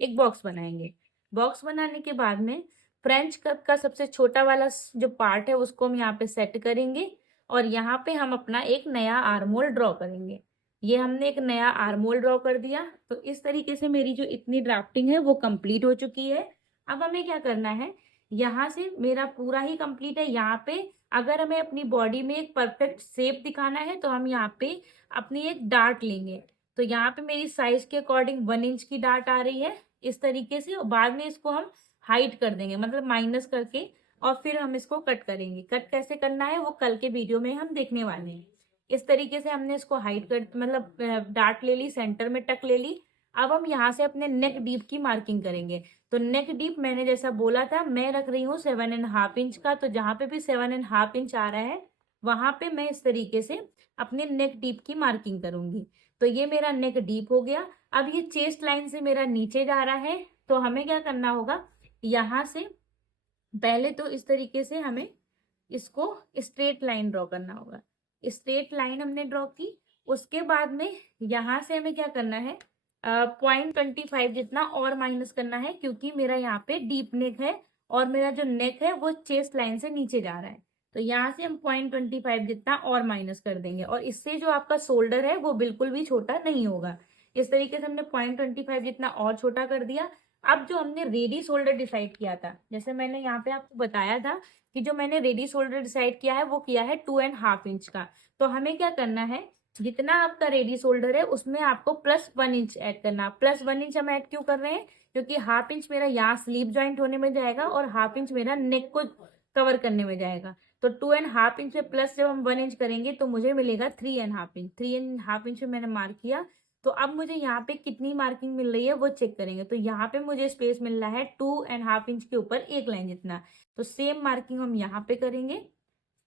एक बॉक्स बनाएंगे। बॉक्स बनाने के बाद में फ्रेंच कप का सबसे छोटा वाला जो पार्ट है उसको हम यहाँ पे सेट करेंगे और यहाँ पे हम अपना एक नया आर्म होल ड्रॉ करेंगे। ये हमने एक नया आर्म होल ड्रॉ कर दिया। तो इस तरीके से मेरी जो इतनी ड्राफ्टिंग है वो कंप्लीट हो चुकी है। अब हमें क्या करना है, यहाँ से मेरा पूरा ही कंप्लीट है। यहाँ पे अगर हमें अपनी बॉडी में एक परफेक्ट शेप दिखाना है तो हम यहाँ पे अपनी एक डार्ट लेंगे। तो यहाँ पे मेरी साइज के अकॉर्डिंग 1 इंच की डार्ट आ रही है इस तरीके से। और बाद में इसको हम हाइड कर देंगे, मतलब माइनस करके, और फिर हम इसको कट करेंगे। कट कैसे करना है वो कल के वीडियो में हम देखने वाले हैं। इस तरीके से हमने इसको हाइड कर मतलब डार्ट ले ली, सेंटर में टक ले ली। अब हम यहाँ से अपने नेक डीप की मार्किंग करेंगे। तो नेक डीप मैंने जैसा बोला था मैं रख रही हूँ 7.5 इंच का। तो जहाँ पे भी 7.5 इंच आ रहा है वहां पे मैं इस तरीके से अपने नेक डीप की मार्किंग करूंगी। तो ये मेरा नेक डीप हो गया। अब ये चेस्ट लाइन से मेरा नीचे जा रहा है। तो हमें क्या करना होगा, यहाँ से पहले तो इस तरीके से हमें इसको स्ट्रेट लाइन ड्रॉ करना होगा। स्ट्रेट लाइन हमने ड्रॉ की। उसके बाद में यहाँ से हमें क्या करना है, 0.25 जितना और माइनस करना है क्योंकि मेरा यहाँ पे डीप नेक है और मेरा जो नेक है वो चेस्ट लाइन से नीचे जा रहा है। तो यहाँ से हम 0.25 जितना और माइनस कर देंगे और इससे जो आपका शोल्डर है वो बिल्कुल भी छोटा नहीं होगा। इस तरीके से हमने 0.25 जितना और छोटा कर दिया। अब जो हमने रेडी शोल्डर डिसाइड किया था, जैसे मैंने यहाँ पे आपको बताया था कि जो मैंने रेडी शोल्डर डिसाइड किया है वो किया है 2.5 इंच का। तो हमें क्या करना है, जितना आपका रेडी शोल्डर है उसमें आपको +1 इंच ऐड करना। +1 इंच हम ऐड क्यों कर रहे हैं, क्योंकि हाफ इंच मेरा यहाँ स्लीप जॉइंट होने में जाएगा और हाफ इंच मेरा नेक को कवर करने में जाएगा। तो 2.5 इंच पे प्लस जब हम 1 इंच करेंगे तो मुझे मिलेगा 3.5 इंच। 3.5 इंच में मैंने मार्क किया। तो अब मुझे यहाँ पे कितनी मार्किंग मिल रही है वो चेक करेंगे। तो यहाँ पे मुझे स्पेस मिल रहा है 2.5 इंच के ऊपर एक लाइन जितना। तो सेम मार्किंग हम यहाँ पे करेंगे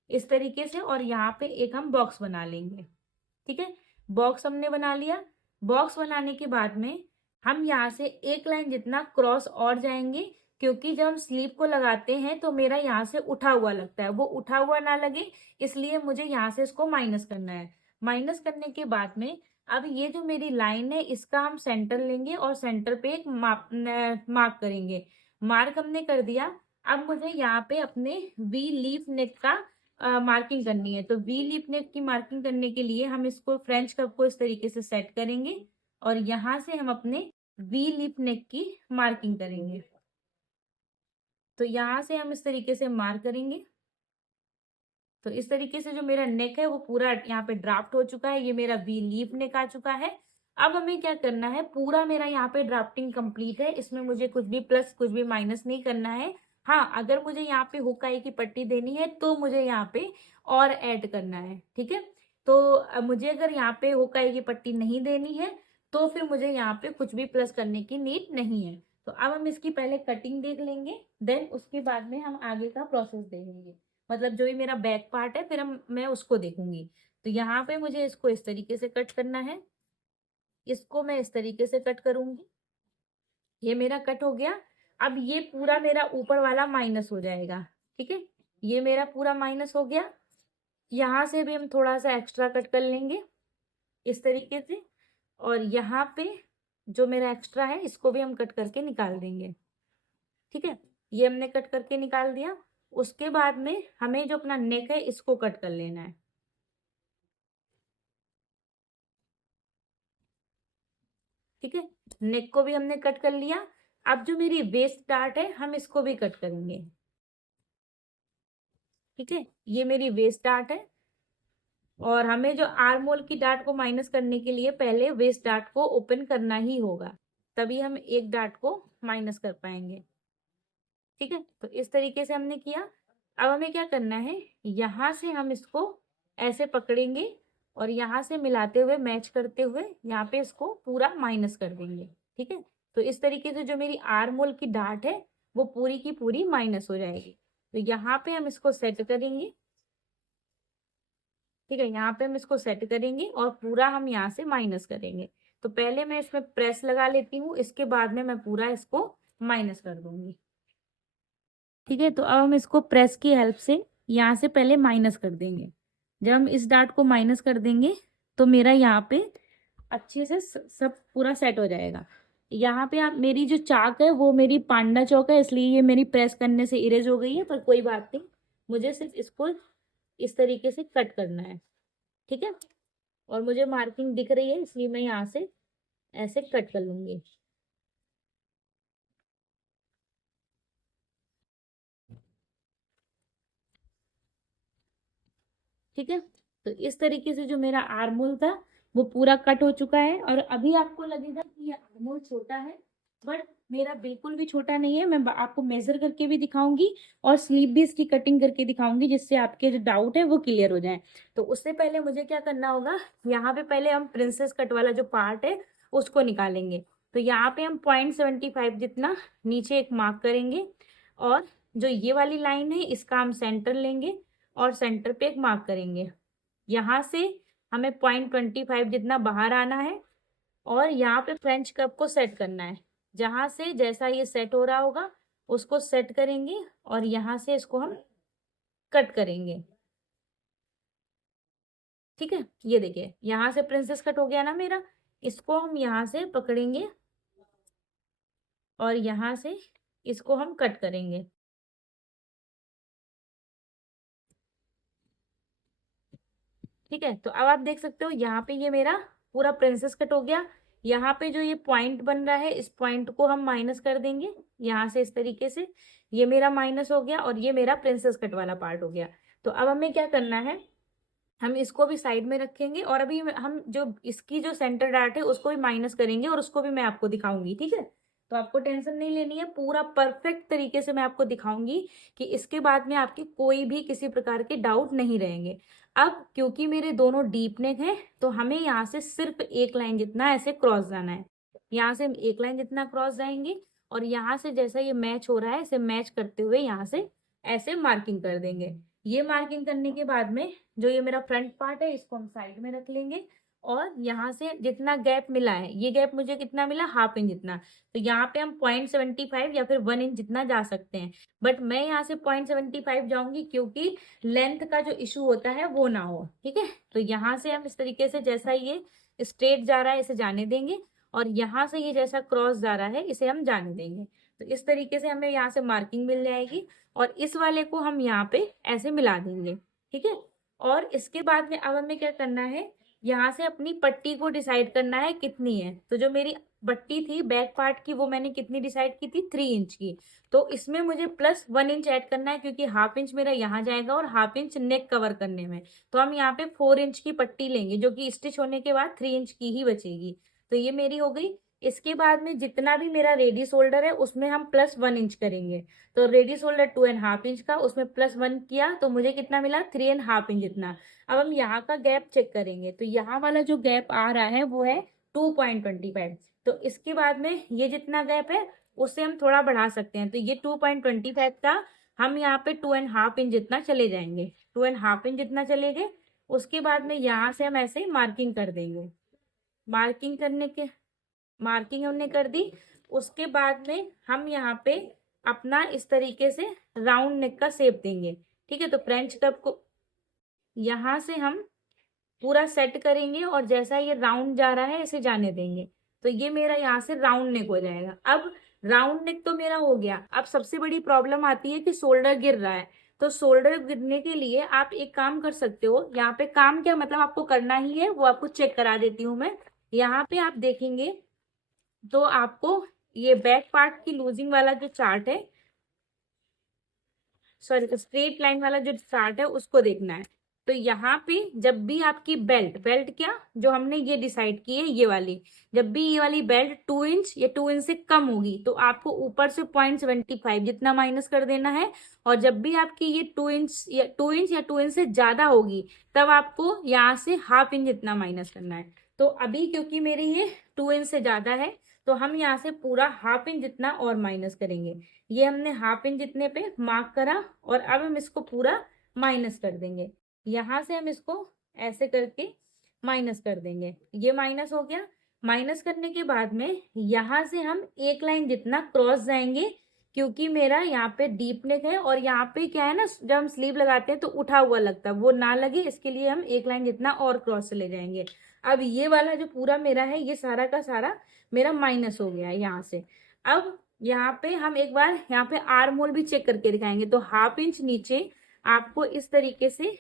इस तरीके से और यहाँ पे एक हम बॉक्स बना लेंगे। ठीक है, बॉक्स हमने बना लिया। बॉक्स बनाने के बाद में हम यहाँ से एक लाइन जितना क्रॉस और जाएंगे क्योंकि जब हम स्लीव को लगाते हैं तो मेरा यहाँ से उठा हुआ लगता है, वो उठा हुआ ना लगे इसलिए मुझे यहाँ से इसको माइनस करना है। माइनस करने के बाद में अब ये जो मेरी लाइन है इसका हम सेंटर लेंगे और सेंटर पे एक मार्क करेंगे। मार्क हमने कर दिया। अब मुझे यहाँ पे अपने वी लीफ नेक का मार्किंग करनी है। तो वी लीफ नेक की मार्किंग करने के लिए हम इसको फ्रेंच कप को इस तरीके से सेट करेंगे और यहाँ से हम अपने वी लीफ नेक की मार्किंग करेंगे। तो यहाँ से हम इस तरीके से मार्क करेंगे तो इस तरीके से जो मेरा नेक है वो पूरा यहाँ पे ड्राफ्ट हो चुका है। ये मेरा वी लीफ नेक आ चुका है। अब हमें क्या करना है, पूरा मेरा यहाँ पे ड्राफ्टिंग कंप्लीट है, इसमें मुझे कुछ भी प्लस कुछ भी माइनस नहीं करना है। हाँ, अगर मुझे यहाँ पे हुक आई की पट्टी देनी है तो मुझे यहाँ पे और ऐड करना है, ठीक है। तो अब मुझे अगर यहाँ पे हुक आई की पट्टी नहीं देनी है तो फिर मुझे यहाँ पे कुछ भी प्लस करने की नीड नहीं है। तो अब हम इसकी पहले कटिंग देख लेंगे, देन उसके बाद में हम आगे का प्रोसेस देखेंगे। मतलब जो भी मेरा बैक पार्ट है फिर मैं उसको देखूंगी। तो यहाँ पे मुझे इसको इस तरीके से कट करना है, इसको मैं इस तरीके से कट करूंगी। ये मेरा कट हो गया। अब ये पूरा मेरा ऊपर वाला माइनस हो जाएगा, ठीक है। ये मेरा पूरा माइनस हो गया। यहाँ से भी हम थोड़ा सा एक्स्ट्रा कट कर लेंगे इस तरीके से, और यहाँ पे जो मेरा एक्स्ट्रा है इसको भी हम कट करके निकाल देंगे, ठीक है। ये हमने कट करके निकाल दिया। उसके बाद में हमें जो अपना नेक है इसको कट कर लेना है, ठीक है। नेक को भी हमने कट कर लिया। अब जो मेरी वेस्ट डार्ट है हम इसको भी कट करेंगे, ठीक है। ये मेरी वेस्ट डार्ट है, और हमें जो आर्म होल की डार्ट को माइनस करने के लिए पहले वेस्ट डार्ट को ओपन करना ही होगा, तभी हम एक डार्ट को माइनस कर पाएंगे, ठीक है। तो इस तरीके से हमने किया। अब हमें क्या करना है, यहाँ से हम इसको ऐसे पकड़ेंगे और यहाँ से मिलाते हुए मैच करते हुए यहाँ पे इसको पूरा माइनस कर देंगे, ठीक है। तो इस तरीके से जो मेरी आर्म होल की डार्ट है वो पूरी की पूरी माइनस हो जाएगी। तो यहाँ पे हम इसको सेट करेंगे, ठीक है। यहाँ पे हम इसको सेट करेंगे और पूरा हम यहाँ से माइनस करेंगे। तो पहले मैं इसमें प्रेस लगा लेती हूँ, इसके बाद में मैं पूरा इसको माइनस कर दूंगी, ठीक है। तो अब हम इसको प्रेस की हेल्प से यहाँ से पहले माइनस कर देंगे। जब हम इस डार्ट को माइनस कर देंगे तो मेरा यहाँ पे अच्छे से सब पूरा सेट हो जाएगा। यहाँ पे आप मेरी जो चाक है वो मेरी पांडा चौक है, इसलिए ये मेरी प्रेस करने से इरेज हो गई है, पर कोई बात नहीं, मुझे सिर्फ इसको इस तरीके से कट करना है, ठीक है। और मुझे मार्किंग दिख रही है इसलिए मैं यहाँ से ऐसे कट कर लूंगी, ठीक है। तो इस तरीके से जो मेरा आर्मोल था वो पूरा कट हो चुका है। और अभी आपको लगेगा कि ये आर्मोल छोटा है, बट मेरा बिल्कुल भी छोटा नहीं है। मैं आपको मेजर करके भी दिखाऊंगी और स्लीव भी इसकी कटिंग करके दिखाऊंगी, जिससे आपके जो डाउट है वो क्लियर हो जाए। तो उससे पहले मुझे क्या करना होगा, यहाँ पे पहले हम प्रिंसेस कट वाला जो पार्ट है उसको निकालेंगे। तो यहाँ पे हम 0.75 जितना नीचे एक मार्क करेंगे, और जो ये वाली लाइन है इसका हम सेंटर लेंगे और सेंटर पे एक मार्क करेंगे। यहाँ से हमें 0.25 जितना बाहर आना है, और यहाँ पे फ्रेंच कर्व को सेट करना है। जहां से जैसा ये सेट हो रहा होगा उसको सेट करेंगे, और यहाँ से इसको हम कट करेंगे, ठीक है। ये देखिए यहाँ से प्रिंसेस कट हो गया ना मेरा। इसको हम यहाँ से पकड़ेंगे और यहाँ से इसको हम कट करेंगे, ठीक है। तो अब आप देख सकते हो यहाँ पे ये मेरा पूरा प्रिंसेस कट हो गया। यहाँ पे जो ये पॉइंट बन रहा है इस पॉइंट को हम माइनस कर देंगे यहाँ से इस तरीके से। ये मेरा माइनस हो गया और ये मेरा प्रिंसेस कट वाला पार्ट हो गया। तो अब हमें क्या करना है, हम इसको भी साइड में रखेंगे, और अभी हम जो इसकी जो सेंटर डार्ट है उसको भी माइनस करेंगे और उसको भी मैं आपको दिखाऊंगी, ठीक है। तो आपको टेंशन नहीं लेनी है, पूरा परफेक्ट तरीके से मैं आपको दिखाऊंगी कि इसके बाद में आपकी कोई भी किसी प्रकार के डाउट नहीं रहेंगे। अब क्योंकि मेरे दोनों डीप नेक है तो हमें यहाँ से सिर्फ एक लाइन जितना ऐसे क्रॉस जाना है। यहाँ से हम एक लाइन जितना क्रॉस जाएंगे, और यहाँ से जैसा ये मैच हो रहा है इसे मैच करते हुए यहाँ से ऐसे मार्किंग कर देंगे। ये मार्किंग करने के बाद में जो ये मेरा फ्रंट पार्ट है इसको हम साइड में रख लेंगे, और यहाँ से जितना गैप मिला है, ये गैप मुझे कितना मिला, 1/2 इंच जितना। तो यहाँ पे हम 0.75 या फिर 1 इंच जितना जा सकते हैं, बट मैं यहाँ से 0.75 जाऊंगी क्योंकि लेंथ का जो इशू होता है वो ना हो, ठीक है। तो यहाँ से हम इस तरीके से जैसा ये स्ट्रेट जा रहा है इसे जाने देंगे, और यहाँ से ये जैसा क्रॉस जा रहा है इसे हम जाने देंगे। तो इस तरीके से हमें यहाँ से मार्किंग मिल जाएगी, और इस वाले को हम यहाँ पे ऐसे मिला देंगे, ठीक है। और इसके बाद में अब हमें क्या करना है, यहाँ से अपनी पट्टी को डिसाइड करना है कितनी है। तो जो मेरी पट्टी थी बैक पार्ट की वो मैंने कितनी डिसाइड की थी, 3 इंच की। तो इसमें मुझे +1 इंच ऐड करना है क्योंकि ½ इंच मेरा यहाँ जाएगा और ½ इंच नेक कवर करने में। तो हम यहाँ पे 4 इंच की पट्टी लेंगे जो कि स्टिच होने के बाद 3 इंच की ही बचेगी। तो ये मेरी हो गई। इसके बाद में जितना भी मेरा रेडी शोल्डर है उसमें हम +1 इंच करेंगे। तो रेडी शोल्डर 2.5 इंच का, उसमें +1 किया तो मुझे कितना मिला, 3.5 इंच जितना। अब हम यहाँ का गैप चेक करेंगे तो यहाँ वाला जो गैप आ रहा है वो है 2.25। तो इसके बाद में ये जितना गैप है उससे हम थोड़ा बढ़ा सकते हैं। तो ये 2.25 था, हम यहाँ पे 2.5 इंच जितना चले जाएंगे, 2.5 इंच जितना चले गए। उसके बाद में यहाँ से हम ऐसे ही मार्किंग कर देंगे। मार्किंग हमने कर दी। उसके बाद में हम यहाँ पे अपना इस तरीके से राउंड नेक का शेप देंगे। ठीक है, तो फ्रेंच कप को यहाँ से हम पूरा सेट करेंगे और जैसा ये राउंड जा रहा है इसे जाने देंगे। तो ये मेरा यहाँ से राउंड नेक हो जाएगा। अब राउंड नेक तो मेरा हो गया। अब सबसे बड़ी प्रॉब्लम आती है कि शोल्डर गिर रहा है। तो शोल्डर गिरने के लिए आप एक काम कर सकते हो, यहाँ पे काम क्या मतलब आपको करना ही है वो आपको चेक करा देती हूँ मैं। यहाँ पे आप देखेंगे तो आपको ये बैक पार्ट की लूजिंग वाला जो चार्ट है, सॉरी स्ट्रेट लाइन वाला जो चार्ट है उसको देखना है। तो यहाँ पे जब भी आपकी बेल्ट क्या जो हमने ये डिसाइड की है ये वाली, जब भी ये वाली बेल्ट 2 इंच या 2 इंच से कम होगी तो आपको ऊपर से 0.75 जितना माइनस कर देना है। और जब भी आपकी ये 2 इंच या 2 इंच से ज्यादा होगी तब आपको यहाँ से ½ इंच जितना माइनस करना है। तो अभी क्योंकि मेरी ये 2 इंच से ज्यादा है तो हम यहाँ से पूरा ½ इंच जितना और माइनस करेंगे। ये हमने ½ इंच जितने पे मार्क करा और अब हम इसको पूरा माइनस कर देंगे। यहां से हम इसको ऐसे करके माइनस कर देंगे। ये माइनस हो गया। माइनस करने के बाद में यहां से हम एक लाइन जितना क्रॉस जाएंगे क्योंकि मेरा यहाँ पे डीप नेक है और यहाँ पे क्या है ना, जब हम स्लीव लगाते हैं तो उठा हुआ लगता है, वो ना लगे इसके लिए हम एक लाइन जितना और क्रॉस चले जाएंगे। अब ये वाला जो पूरा मेरा है ये सारा का सारा मेरा माइनस हो गया है यहाँ से। अब यहाँ पे हम एक बार यहाँ पे आर्म होल भी चेक करके दिखाएंगे। तो ½ इंच नीचे आपको इस तरीके से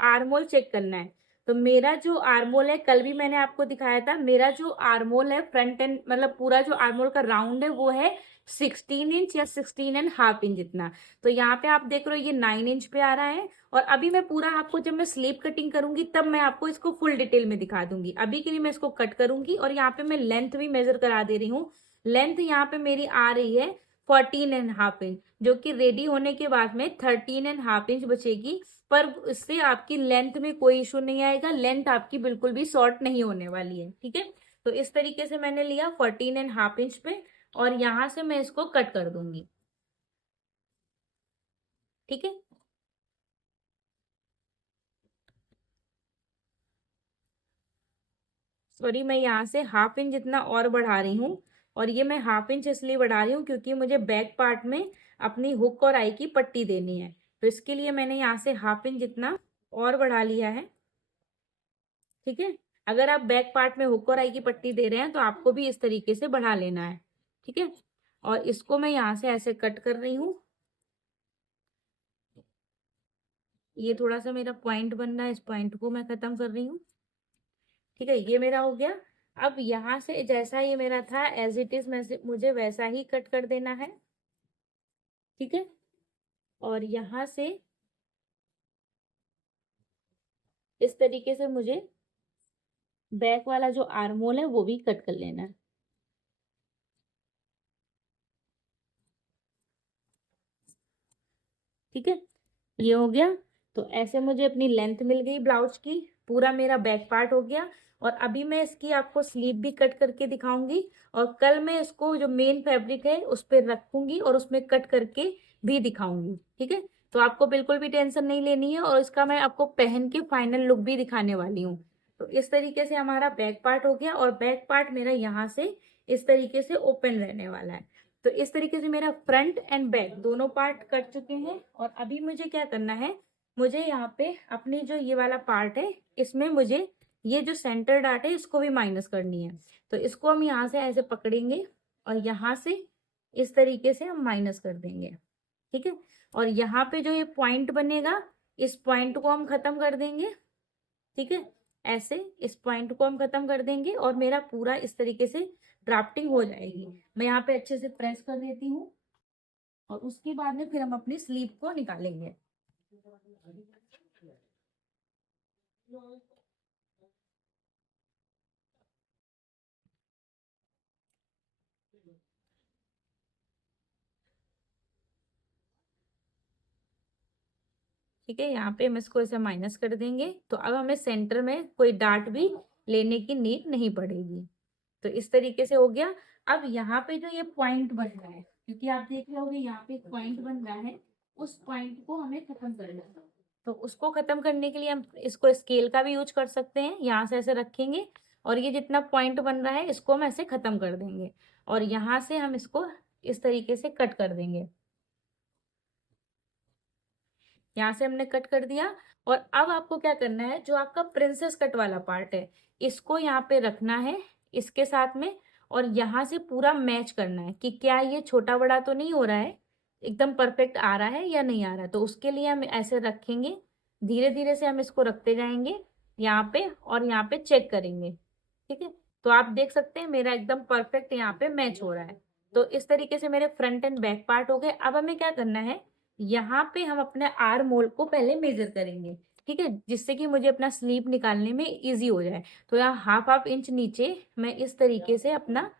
आर्म होल चेक करना है। तो मेरा जो आर्म होल है कल भी मैंने आपको दिखाया था, मेरा जो आर्म होल है फ्रंट एंड मतलब पूरा जो आर्म होल का राउंड है वो है 16 इंच या 16.5 इंच जितना। तो यहाँ पे आप देख रहे हो ये 9 इंच पे आ रहा है। और अभी मैं पूरा आपको जब मैं स्लीव कटिंग करूंगी तब मैं आपको इसको फुल डिटेल में दिखा दूंगी। अभी के लिए मैं इसको कट करूंगी और यहाँ पे मैं लेंथ भी मेजर करा दे रही हूँ। लेंथ यहाँ पे मेरी आ रही है 14.5 इंच, जो कि रेडी होने के बाद में 13.5 इंच बचेगी। पर इससे आपकी लेंथ में कोई इशू नहीं आएगा, लेंथ आपकी बिल्कुल भी शॉर्ट नहीं होने वाली है। ठीक है, तो इस तरीके से मैंने लिया 14.5 इंच पे और यहां से मैं इसको कट कर दूंगी। ठीक है, सॉरी मैं यहाँ से ½ इंच जितना और बढ़ा रही हूँ। और ये मैं ½ इंच इसलिए बढ़ा रही हूँ क्योंकि मुझे बैक पार्ट में अपनी हुक और आई की पट्टी देनी है। तो इसके लिए मैंने यहाँ से ½ इंच जितना और बढ़ा लिया है। ठीक है, अगर आप बैक पार्ट में हुक और आई की पट्टी दे रहे हैं तो आपको भी इस तरीके से बढ़ा लेना है। ठीक है, और इसको मैं यहाँ से ऐसे कट कर रही हूँ। ये थोड़ा सा मेरा पॉइंट बन रहा है, इस पॉइंट को मैं खत्म कर रही हूँ। ठीक है, ये मेरा हो गया। अब यहाँ से जैसा ये मेरा था एज इट इज मुझे वैसा ही कट कर देना है। ठीक है, और यहाँ से इस तरीके से मुझे बैक वाला जो आर्म होल है वो भी कट कर लेना है। ठीक है, ये हो गया। तो ऐसे मुझे अपनी लेंथ मिल गई ब्लाउज की, पूरा मेरा बैक पार्ट हो गया। और अभी मैं इसकी आपको स्लीव भी कट करके दिखाऊंगी और कल मैं इसको जो मेन फैब्रिक है उस पर रखूंगी और उसमें कट करके भी दिखाऊंगी। ठीक है, तो आपको बिल्कुल भी टेंशन नहीं लेनी है और इसका मैं आपको पहन के फाइनल लुक भी दिखाने वाली हूँ। तो इस तरीके से हमारा बैक पार्ट हो गया और बैक पार्ट मेरा यहाँ से इस तरीके से ओपन रहने वाला है। तो इस तरीके से मेरा फ्रंट एंड बैक दोनों पार्ट कट चुके हैं। और अभी मुझे क्या करना है, मुझे यहाँ पे अपनी जो ये वाला पार्ट है इसमें मुझे ये जो सेंटर डार्ट है इसको भी माइनस करनी है। तो इसको हम यहाँ से ऐसे पकड़ेंगे और यहाँ से इस तरीके से हम माइनस कर देंगे। ठीक है, और यहाँ पे जो ये पॉइंट बनेगा इस पॉइंट को हम खत्म कर देंगे। ठीक है, ऐसे इस पॉइंट को हम खत्म कर देंगे और मेरा पूरा इस तरीके से ड्राफ्टिंग हो जाएगी। मैं यहाँ पे अच्छे से प्रेस कर देती हूँ और उसके बाद में फिर हम अपनी स्लीव को निकालेंगे। ठीक है, यहाँ पे हम इसको ऐसे माइनस कर देंगे। तो अब हमें सेंटर में कोई डार्ट भी लेने की नीड नहीं पड़ेगी। तो इस तरीके से हो गया। अब यहाँ पे जो ये पॉइंट बन रहा है, क्योंकि आप देख रहे होगे यहाँ पे एक पॉइंट बन रहा है, उस पॉइंट को हमें खत्म करना है। तो उसको खत्म करने के लिए हम इसको स्केल का भी यूज कर सकते हैं। यहाँ से ऐसे रखेंगे और ये जितना पॉइंट बन रहा है इसको हम ऐसे खत्म कर देंगे और यहाँ से हम इसको इस तरीके से कट कर देंगे। यहाँ से हमने कट कर दिया और अब आपको क्या करना है, जो आपका प्रिंसेस कट वाला पार्ट है इसको यहाँ पे रखना है इसके साथ में और यहाँ से पूरा मैच करना है कि क्या ये छोटा बड़ा तो नहीं हो रहा है, एकदम परफेक्ट आ रहा है या नहीं आ रहा है। तो उसके लिए हम ऐसे रखेंगे, धीरे धीरे से हम इसको रखते जाएंगे यहाँ पे और यहाँ पे चेक करेंगे। ठीक है, तो आप देख सकते हैं मेरा एकदम परफेक्ट यहाँ पे मैच हो रहा है। तो इस तरीके से मेरे फ्रंट एंड बैक पार्ट हो गए। अब हमें क्या करना है, यहाँ पे हम अपने आर्म होल को पहले मेजर करेंगे। ठीक है, जिससे कि मुझे अपना स्लीव निकालने में इजी हो जाए। तो यहाँ हाफ हाफ इंच नीचे मैं इस तरीके से अपना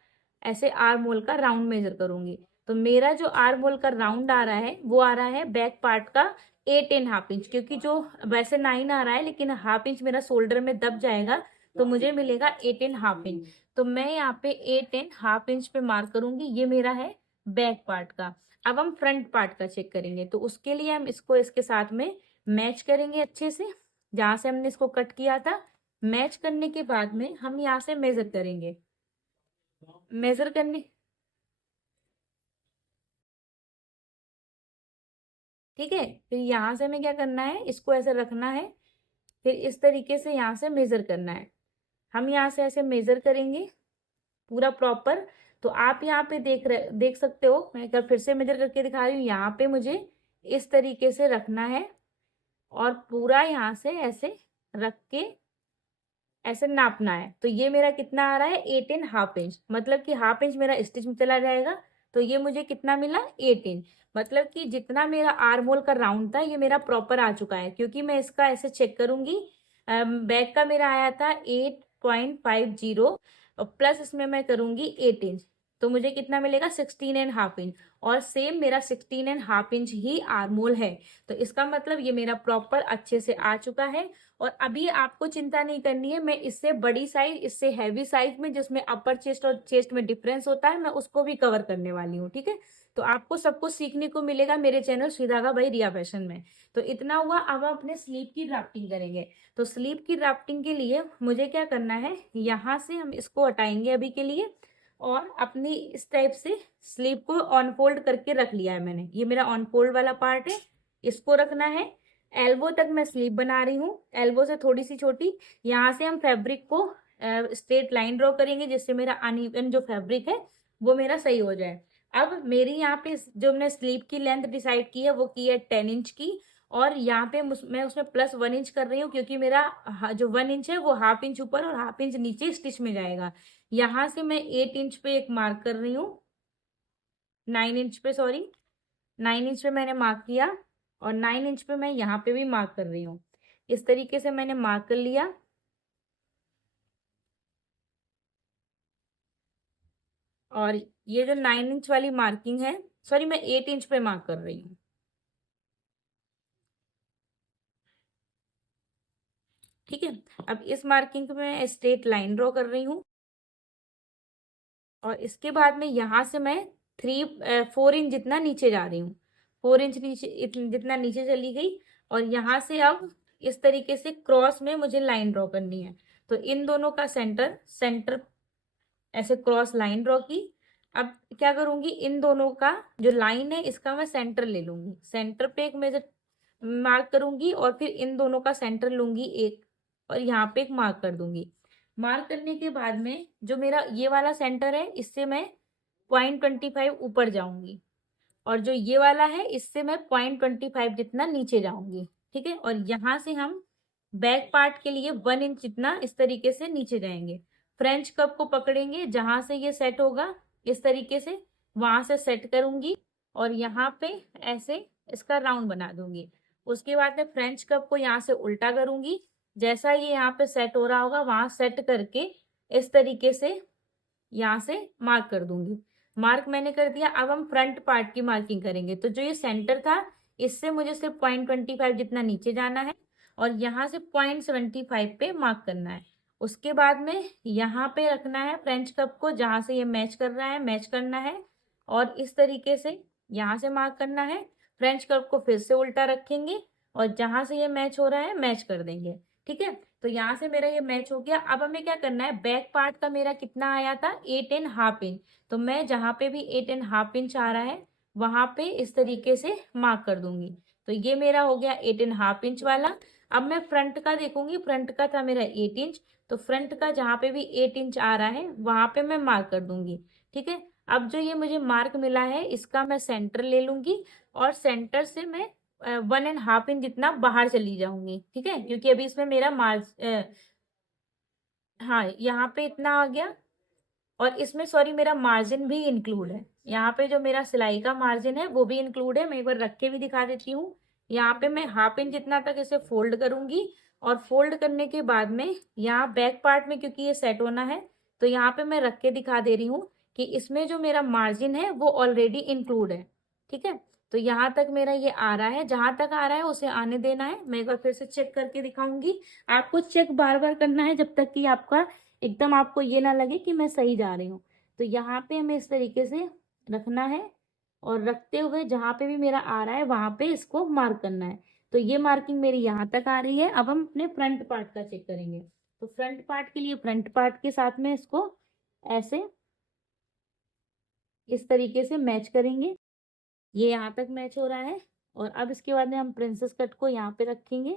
ऐसे आर्म होल का राउंड मेजर करूंगी। तो मेरा जो आर्म होल का राउंड आ रहा है वो आ रहा है बैक पार्ट का 8.5 इंच, क्योंकि जो वैसे 9 आ रहा है लेकिन हाफ इंच मेरा शोल्डर में दब जाएगा तो मुझे मिलेगा 8.5 इंच। तो मैं यहाँ पे 8.5 इंच पे मार्क करूंगी, ये मेरा है बैक पार्ट का। अब हम फ्रंट पार्ट का चेक करेंगे, तो उसके लिए हम इसको इसके साथ में मैच करेंगे अच्छे से, जहां से हमने इसको कट किया था। मैच करने के बाद में हम यहाँ से मेजर करेंगे। मेजर करने, ठीक है, फिर यहाँ से हमें क्या करना है, इसको ऐसे रखना है, फिर इस तरीके से यहाँ से मेजर करना है। हम यहाँ से ऐसे मेजर करेंगे पूरा प्रॉपर। तो आप यहाँ पे देख सकते हो, मैं एक बार फिर से मेजर करके दिखा रही हूँ। यहाँ पे मुझे इस तरीके से रखना है और पूरा यहाँ से ऐसे रख के ऐसे नापना है। तो ये मेरा कितना आ रहा है, 8.5 इंच, मतलब कि हाफ इंच मेरा स्टिच में चला जाएगा। तो ये मुझे कितना मिला, 8 इंच, मतलब कि जितना मेरा आर्म होल का राउंड था ये मेरा प्रॉपर आ चुका है। क्योंकि मैं इसका ऐसे चेक करूंगी, बैक का मेरा आया था 8.50 और प्लस इसमें मैं करूंगी 8 इंच, तो मुझे कितना मिलेगा, 16.5 इंच। और सेम मेरा 16.5 इंच ही आर्म होल है। तो इसका मतलब ये मेरा प्रॉपर अच्छे से आ चुका है। और अभी आपको चिंता नहीं करनी है, मैं इससे बड़ी साइज, इससे हैवी साइज में जिसमें अपर चेस्ट और चेस्ट में डिफरेंस होता है, मैं उसको भी कवर करने वाली हूँ। ठीक है, तो आपको सब कुछ सीखने को मिलेगा मेरे चैनल सुई धागा बाई रिया फैशन में। तो इतना हुआ, अब हम अपने स्लीव की ड्राफ्टिंग करेंगे। तो स्लीव की ड्राफ्टिंग के लिए मुझे क्या करना है, यहाँ से हम इसको हटाएंगे अभी के लिए और अपनी इस टाइप से स्लीव को ऑन फोल्ड करके रख लिया है मैंने। ये मेरा ऑन फोल्ड वाला पार्ट है, इसको रखना है। एल्बो तक मैं स्लीव बना रही हूँ, एल्बो से थोड़ी सी छोटी। यहाँ से हम फैब्रिक को स्ट्रेट लाइन ड्रॉ करेंगे, जिससे मेरा अनइवन जो फैब्रिक है वो मेरा सही हो जाए। अब मेरी यहाँ पे जो मैंने स्लीव की लेंथ डिसाइड की है वो की है 10 इंच की। और यहाँ पे मैं उसमें प्लस 1 इंच कर रही हूँ, क्योंकि मेरा जो 1 इंच है वो हाफ इंच ऊपर और हाफ इंच नीचे स्टिच में जाएगा। यहाँ से मैं 8 इंच पे एक मार्क कर रही हूँ, 9 इंच पे, सॉरी, 9 इंच पे मैंने मार्क किया और 9 इंच पे मैं यहाँ पे भी मार्क कर रही हूँ। इस तरीके से मैंने मार्क कर लिया और ये जो 9 इंच वाली मार्किंग है, सॉरी, मैं 8 इंच पे मार्क कर रही हूँ। ठीक है, अब इस मार्किंग पे मैं स्ट्रेट लाइन ड्रॉ कर रही हूँ और इसके बाद में यहाँ से मैं 4 इंच जितना नीचे जा रही हूँ। 4 इंच नीचे जितना नीचे चली गई और यहाँ से अब इस तरीके से क्रॉस में मुझे लाइन ड्रॉ करनी है। तो इन दोनों का सेंटर सेंटर ऐसे क्रॉस लाइन ड्रॉ की। अब क्या करूंगी, इन दोनों का जो लाइन है इसका मैं सेंटर ले लूंगी, सेंटर पे एक मेजर मार्क करूंगी और फिर इन दोनों का सेंटर लूंगी एक और यहाँ पे एक मार्क कर दूंगी। मार्क करने के बाद में जो मेरा ये वाला सेंटर है इससे मैं 0.25 ऊपर जाऊंगी और जो ये वाला है इससे मैं 0.25 जितना नीचे जाऊंगी। ठीक है, और यहाँ से हम बैक पार्ट के लिए 1 इंच जितना इस तरीके से नीचे जाएंगे। फ्रेंच कप को पकड़ेंगे, जहां से ये सेट होगा इस तरीके से वहां से सेट करूंगी और यहाँ पे ऐसे इसका राउंड बना दूंगी। उसके बाद में फ्रेंच कप को यहाँ से उल्टा करूंगी, जैसा ये यहाँ पे सेट हो रहा होगा वहां सेट करके इस तरीके से यहाँ से मार्क कर दूंगी। मार्क मैंने कर दिया। अब हम फ्रंट पार्ट की मार्किंग करेंगे। तो जो ये सेंटर था इससे मुझे सिर्फ 0.25 जितना नीचे जाना है और यहाँ से 0.75 पे मार्क करना है। उसके बाद में यहाँ पे रखना है फ्रेंच कप को, जहाँ से ये मैच कर रहा है मैच करना है और इस तरीके से यहाँ से मार्क करना है। फ्रेंच कप को फिर से उल्टा रखेंगे और जहां से ये मैच हो रहा है मैच कर देंगे। ठीक है, तो यहाँ से मेरा ये मैच हो गया। अब हमें क्या करना है, बैक पार्ट का मेरा कितना आया था 8.5 इंच, तो मैं जहां पे भी 8.5 इंच आ रहा है वहां पे इस तरीके से मार्क कर दूंगी। तो ये मेरा हो गया 8.5 इंच वाला। अब मैं फ्रंट का देखूंगी, फ्रंट का था मेरा 8 इंच, तो फ्रंट का जहां पे भी 8 इंच आ रहा है वहां पे मैं मार्क कर दूंगी। ठीक है, अब जो ये मुझे मार्क मिला है इसका मैं सेंटर ले लूंगी और सेंटर से मैं 1.5 इंच जितना बाहर चली जाऊंगी। ठीक है, क्योंकि अभी इसमें मेरा हाँ यहाँ पे इतना आ गया और इसमें सॉरी मेरा मार्जिन भी इंक्लूड है। यहाँ पे जो मेरा सिलाई का मार्जिन है वो भी इंक्लूड है। मैं एक बार रख के भी दिखा देती हूँ। यहाँ पे मैं 1/2 इंच जितना तक इसे फोल्ड करूंगी और फोल्ड करने के बाद में यहाँ बैक पार्ट में क्योंकि ये सेट होना है तो यहाँ पे मैं रख के दिखा दे रही हूँ कि इसमें जो मेरा मार्जिन है वो ऑलरेडी इंक्लूड है। ठीक है, तो यहाँ तक मेरा ये आ रहा है, जहां तक आ रहा है उसे आने देना है। मैं एक बार फिर से चेक करके दिखाऊंगी। आपको चेक बार बार करना है जब तक कि आपका एकदम आपको ये ना लगे कि मैं सही जा रही हूँ। तो यहाँ पे हमें इस तरीके से रखना है और रखते हुए जहां पे भी मेरा आ रहा है वहां पे इसको मार्क करना है। तो ये मार्किंग मेरी यहाँ तक आ रही है। अब हम अपने फ्रंट पार्ट का चेक करेंगे। तो फ्रंट पार्ट के लिए फ्रंट पार्ट के साथ में इसको ऐसे इस तरीके से मैच करेंगे। ये यहाँ तक मैच हो रहा है और अब इसके बाद में हम प्रिंसेस कट को यहाँ पे रखेंगे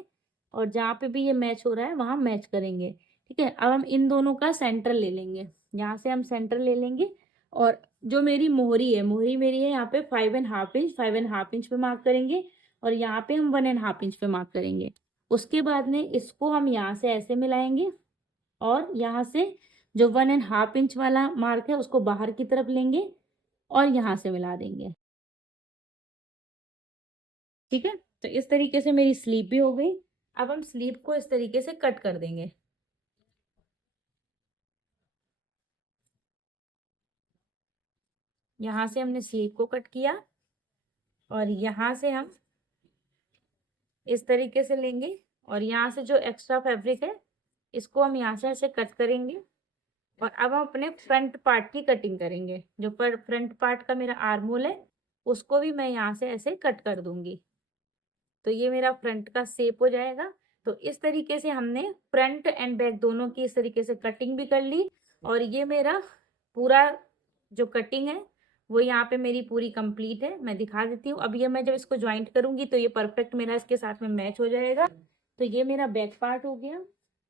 और जहाँ पे भी ये मैच हो रहा है वहां मैच करेंगे। ठीक है, अब हम इन दोनों का सेंटर ले लेंगे। यहाँ से हम सेंटर ले लेंगे और जो मेरी मोहरी है, मोहरी मेरी है यहाँ पे 5.5 इंच, 5.5 इंच पे मार्क करेंगे और यहाँ पे हम 1.5 इंच पे मार्क करेंगे। उसके बाद में इसको हम यहाँ से ऐसे मिलाएंगे और यहाँ से जो 1.5 इंच वाला मार्क है उसको बाहर की तरफ लेंगे और यहाँ से मिला देंगे। ठीक है, तो इस तरीके से मेरी स्लीव भी हो गई। अब हम स्लीव को इस तरीके से कट कर देंगे। यहाँ से हमने स्लीव को कट किया और यहाँ से हम इस तरीके से लेंगे और यहाँ से जो एक्स्ट्रा फैब्रिक है इसको हम यहाँ से ऐसे कट करेंगे और अब हम अपने फ्रंट पार्ट की कटिंग करेंगे। जो फ्रंट पार्ट का मेरा आर्म होल है उसको भी मैं यहाँ से ऐसे कट कर दूंगी। तो ये मेरा फ्रंट का शेप हो जाएगा। तो इस तरीके से हमने फ्रंट एंड बैक दोनों की इस तरीके से कटिंग भी कर ली और ये मेरा पूरा जो कटिंग है वो यहाँ पे मेरी पूरी कंप्लीट है। मैं दिखा देती हूँ। अब ये मैं जब इसको ज्वाइंट करूंगी तो ये परफेक्ट मेरा इसके साथ में मैच हो जाएगा। तो ये मेरा बैक पार्ट हो गया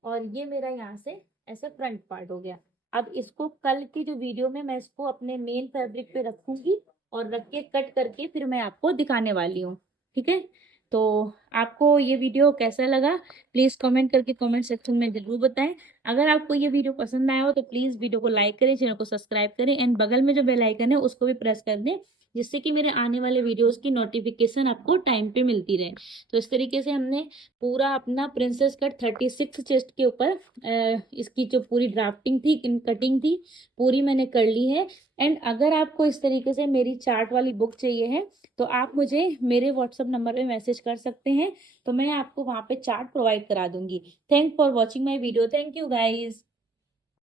और ये मेरा यहाँ से ऐसे फ्रंट पार्ट हो गया। अब इसको कल की जो वीडियो में मैं इसको अपने मेन फैब्रिक पे रखूंगी और रख के कट करके फिर मैं आपको दिखाने वाली हूँ। ठीक है, तो आपको ये वीडियो कैसा लगा प्लीज़ कमेंट करके कमेंट सेक्शन में ज़रूर बताएं। अगर आपको ये वीडियो पसंद आया हो तो प्लीज़ वीडियो को लाइक करें, चैनल को सब्सक्राइब करें एंड बगल में जो बेल आइकन है उसको भी प्रेस कर दें, जिससे कि मेरे आने वाले वीडियोस की नोटिफिकेशन आपको टाइम पे मिलती रहे। तो इस तरीके से हमने पूरा अपना प्रिंसेस कट 36 चेस्ट के ऊपर इसकी जो पूरी ड्राफ्टिंग थी, कटिंग थी, पूरी मैंने कर ली है। एंड अगर आपको इस तरीके से मेरी चार्ट वाली बुक चाहिए है तो आप मुझे मेरे व्हाट्सअप नंबर पे मैसेज कर सकते हैं, तो मैं आपको वहाँ पे चार्ट प्रोवाइड करा दूंगी। Thank for watching my video. Thank you guys.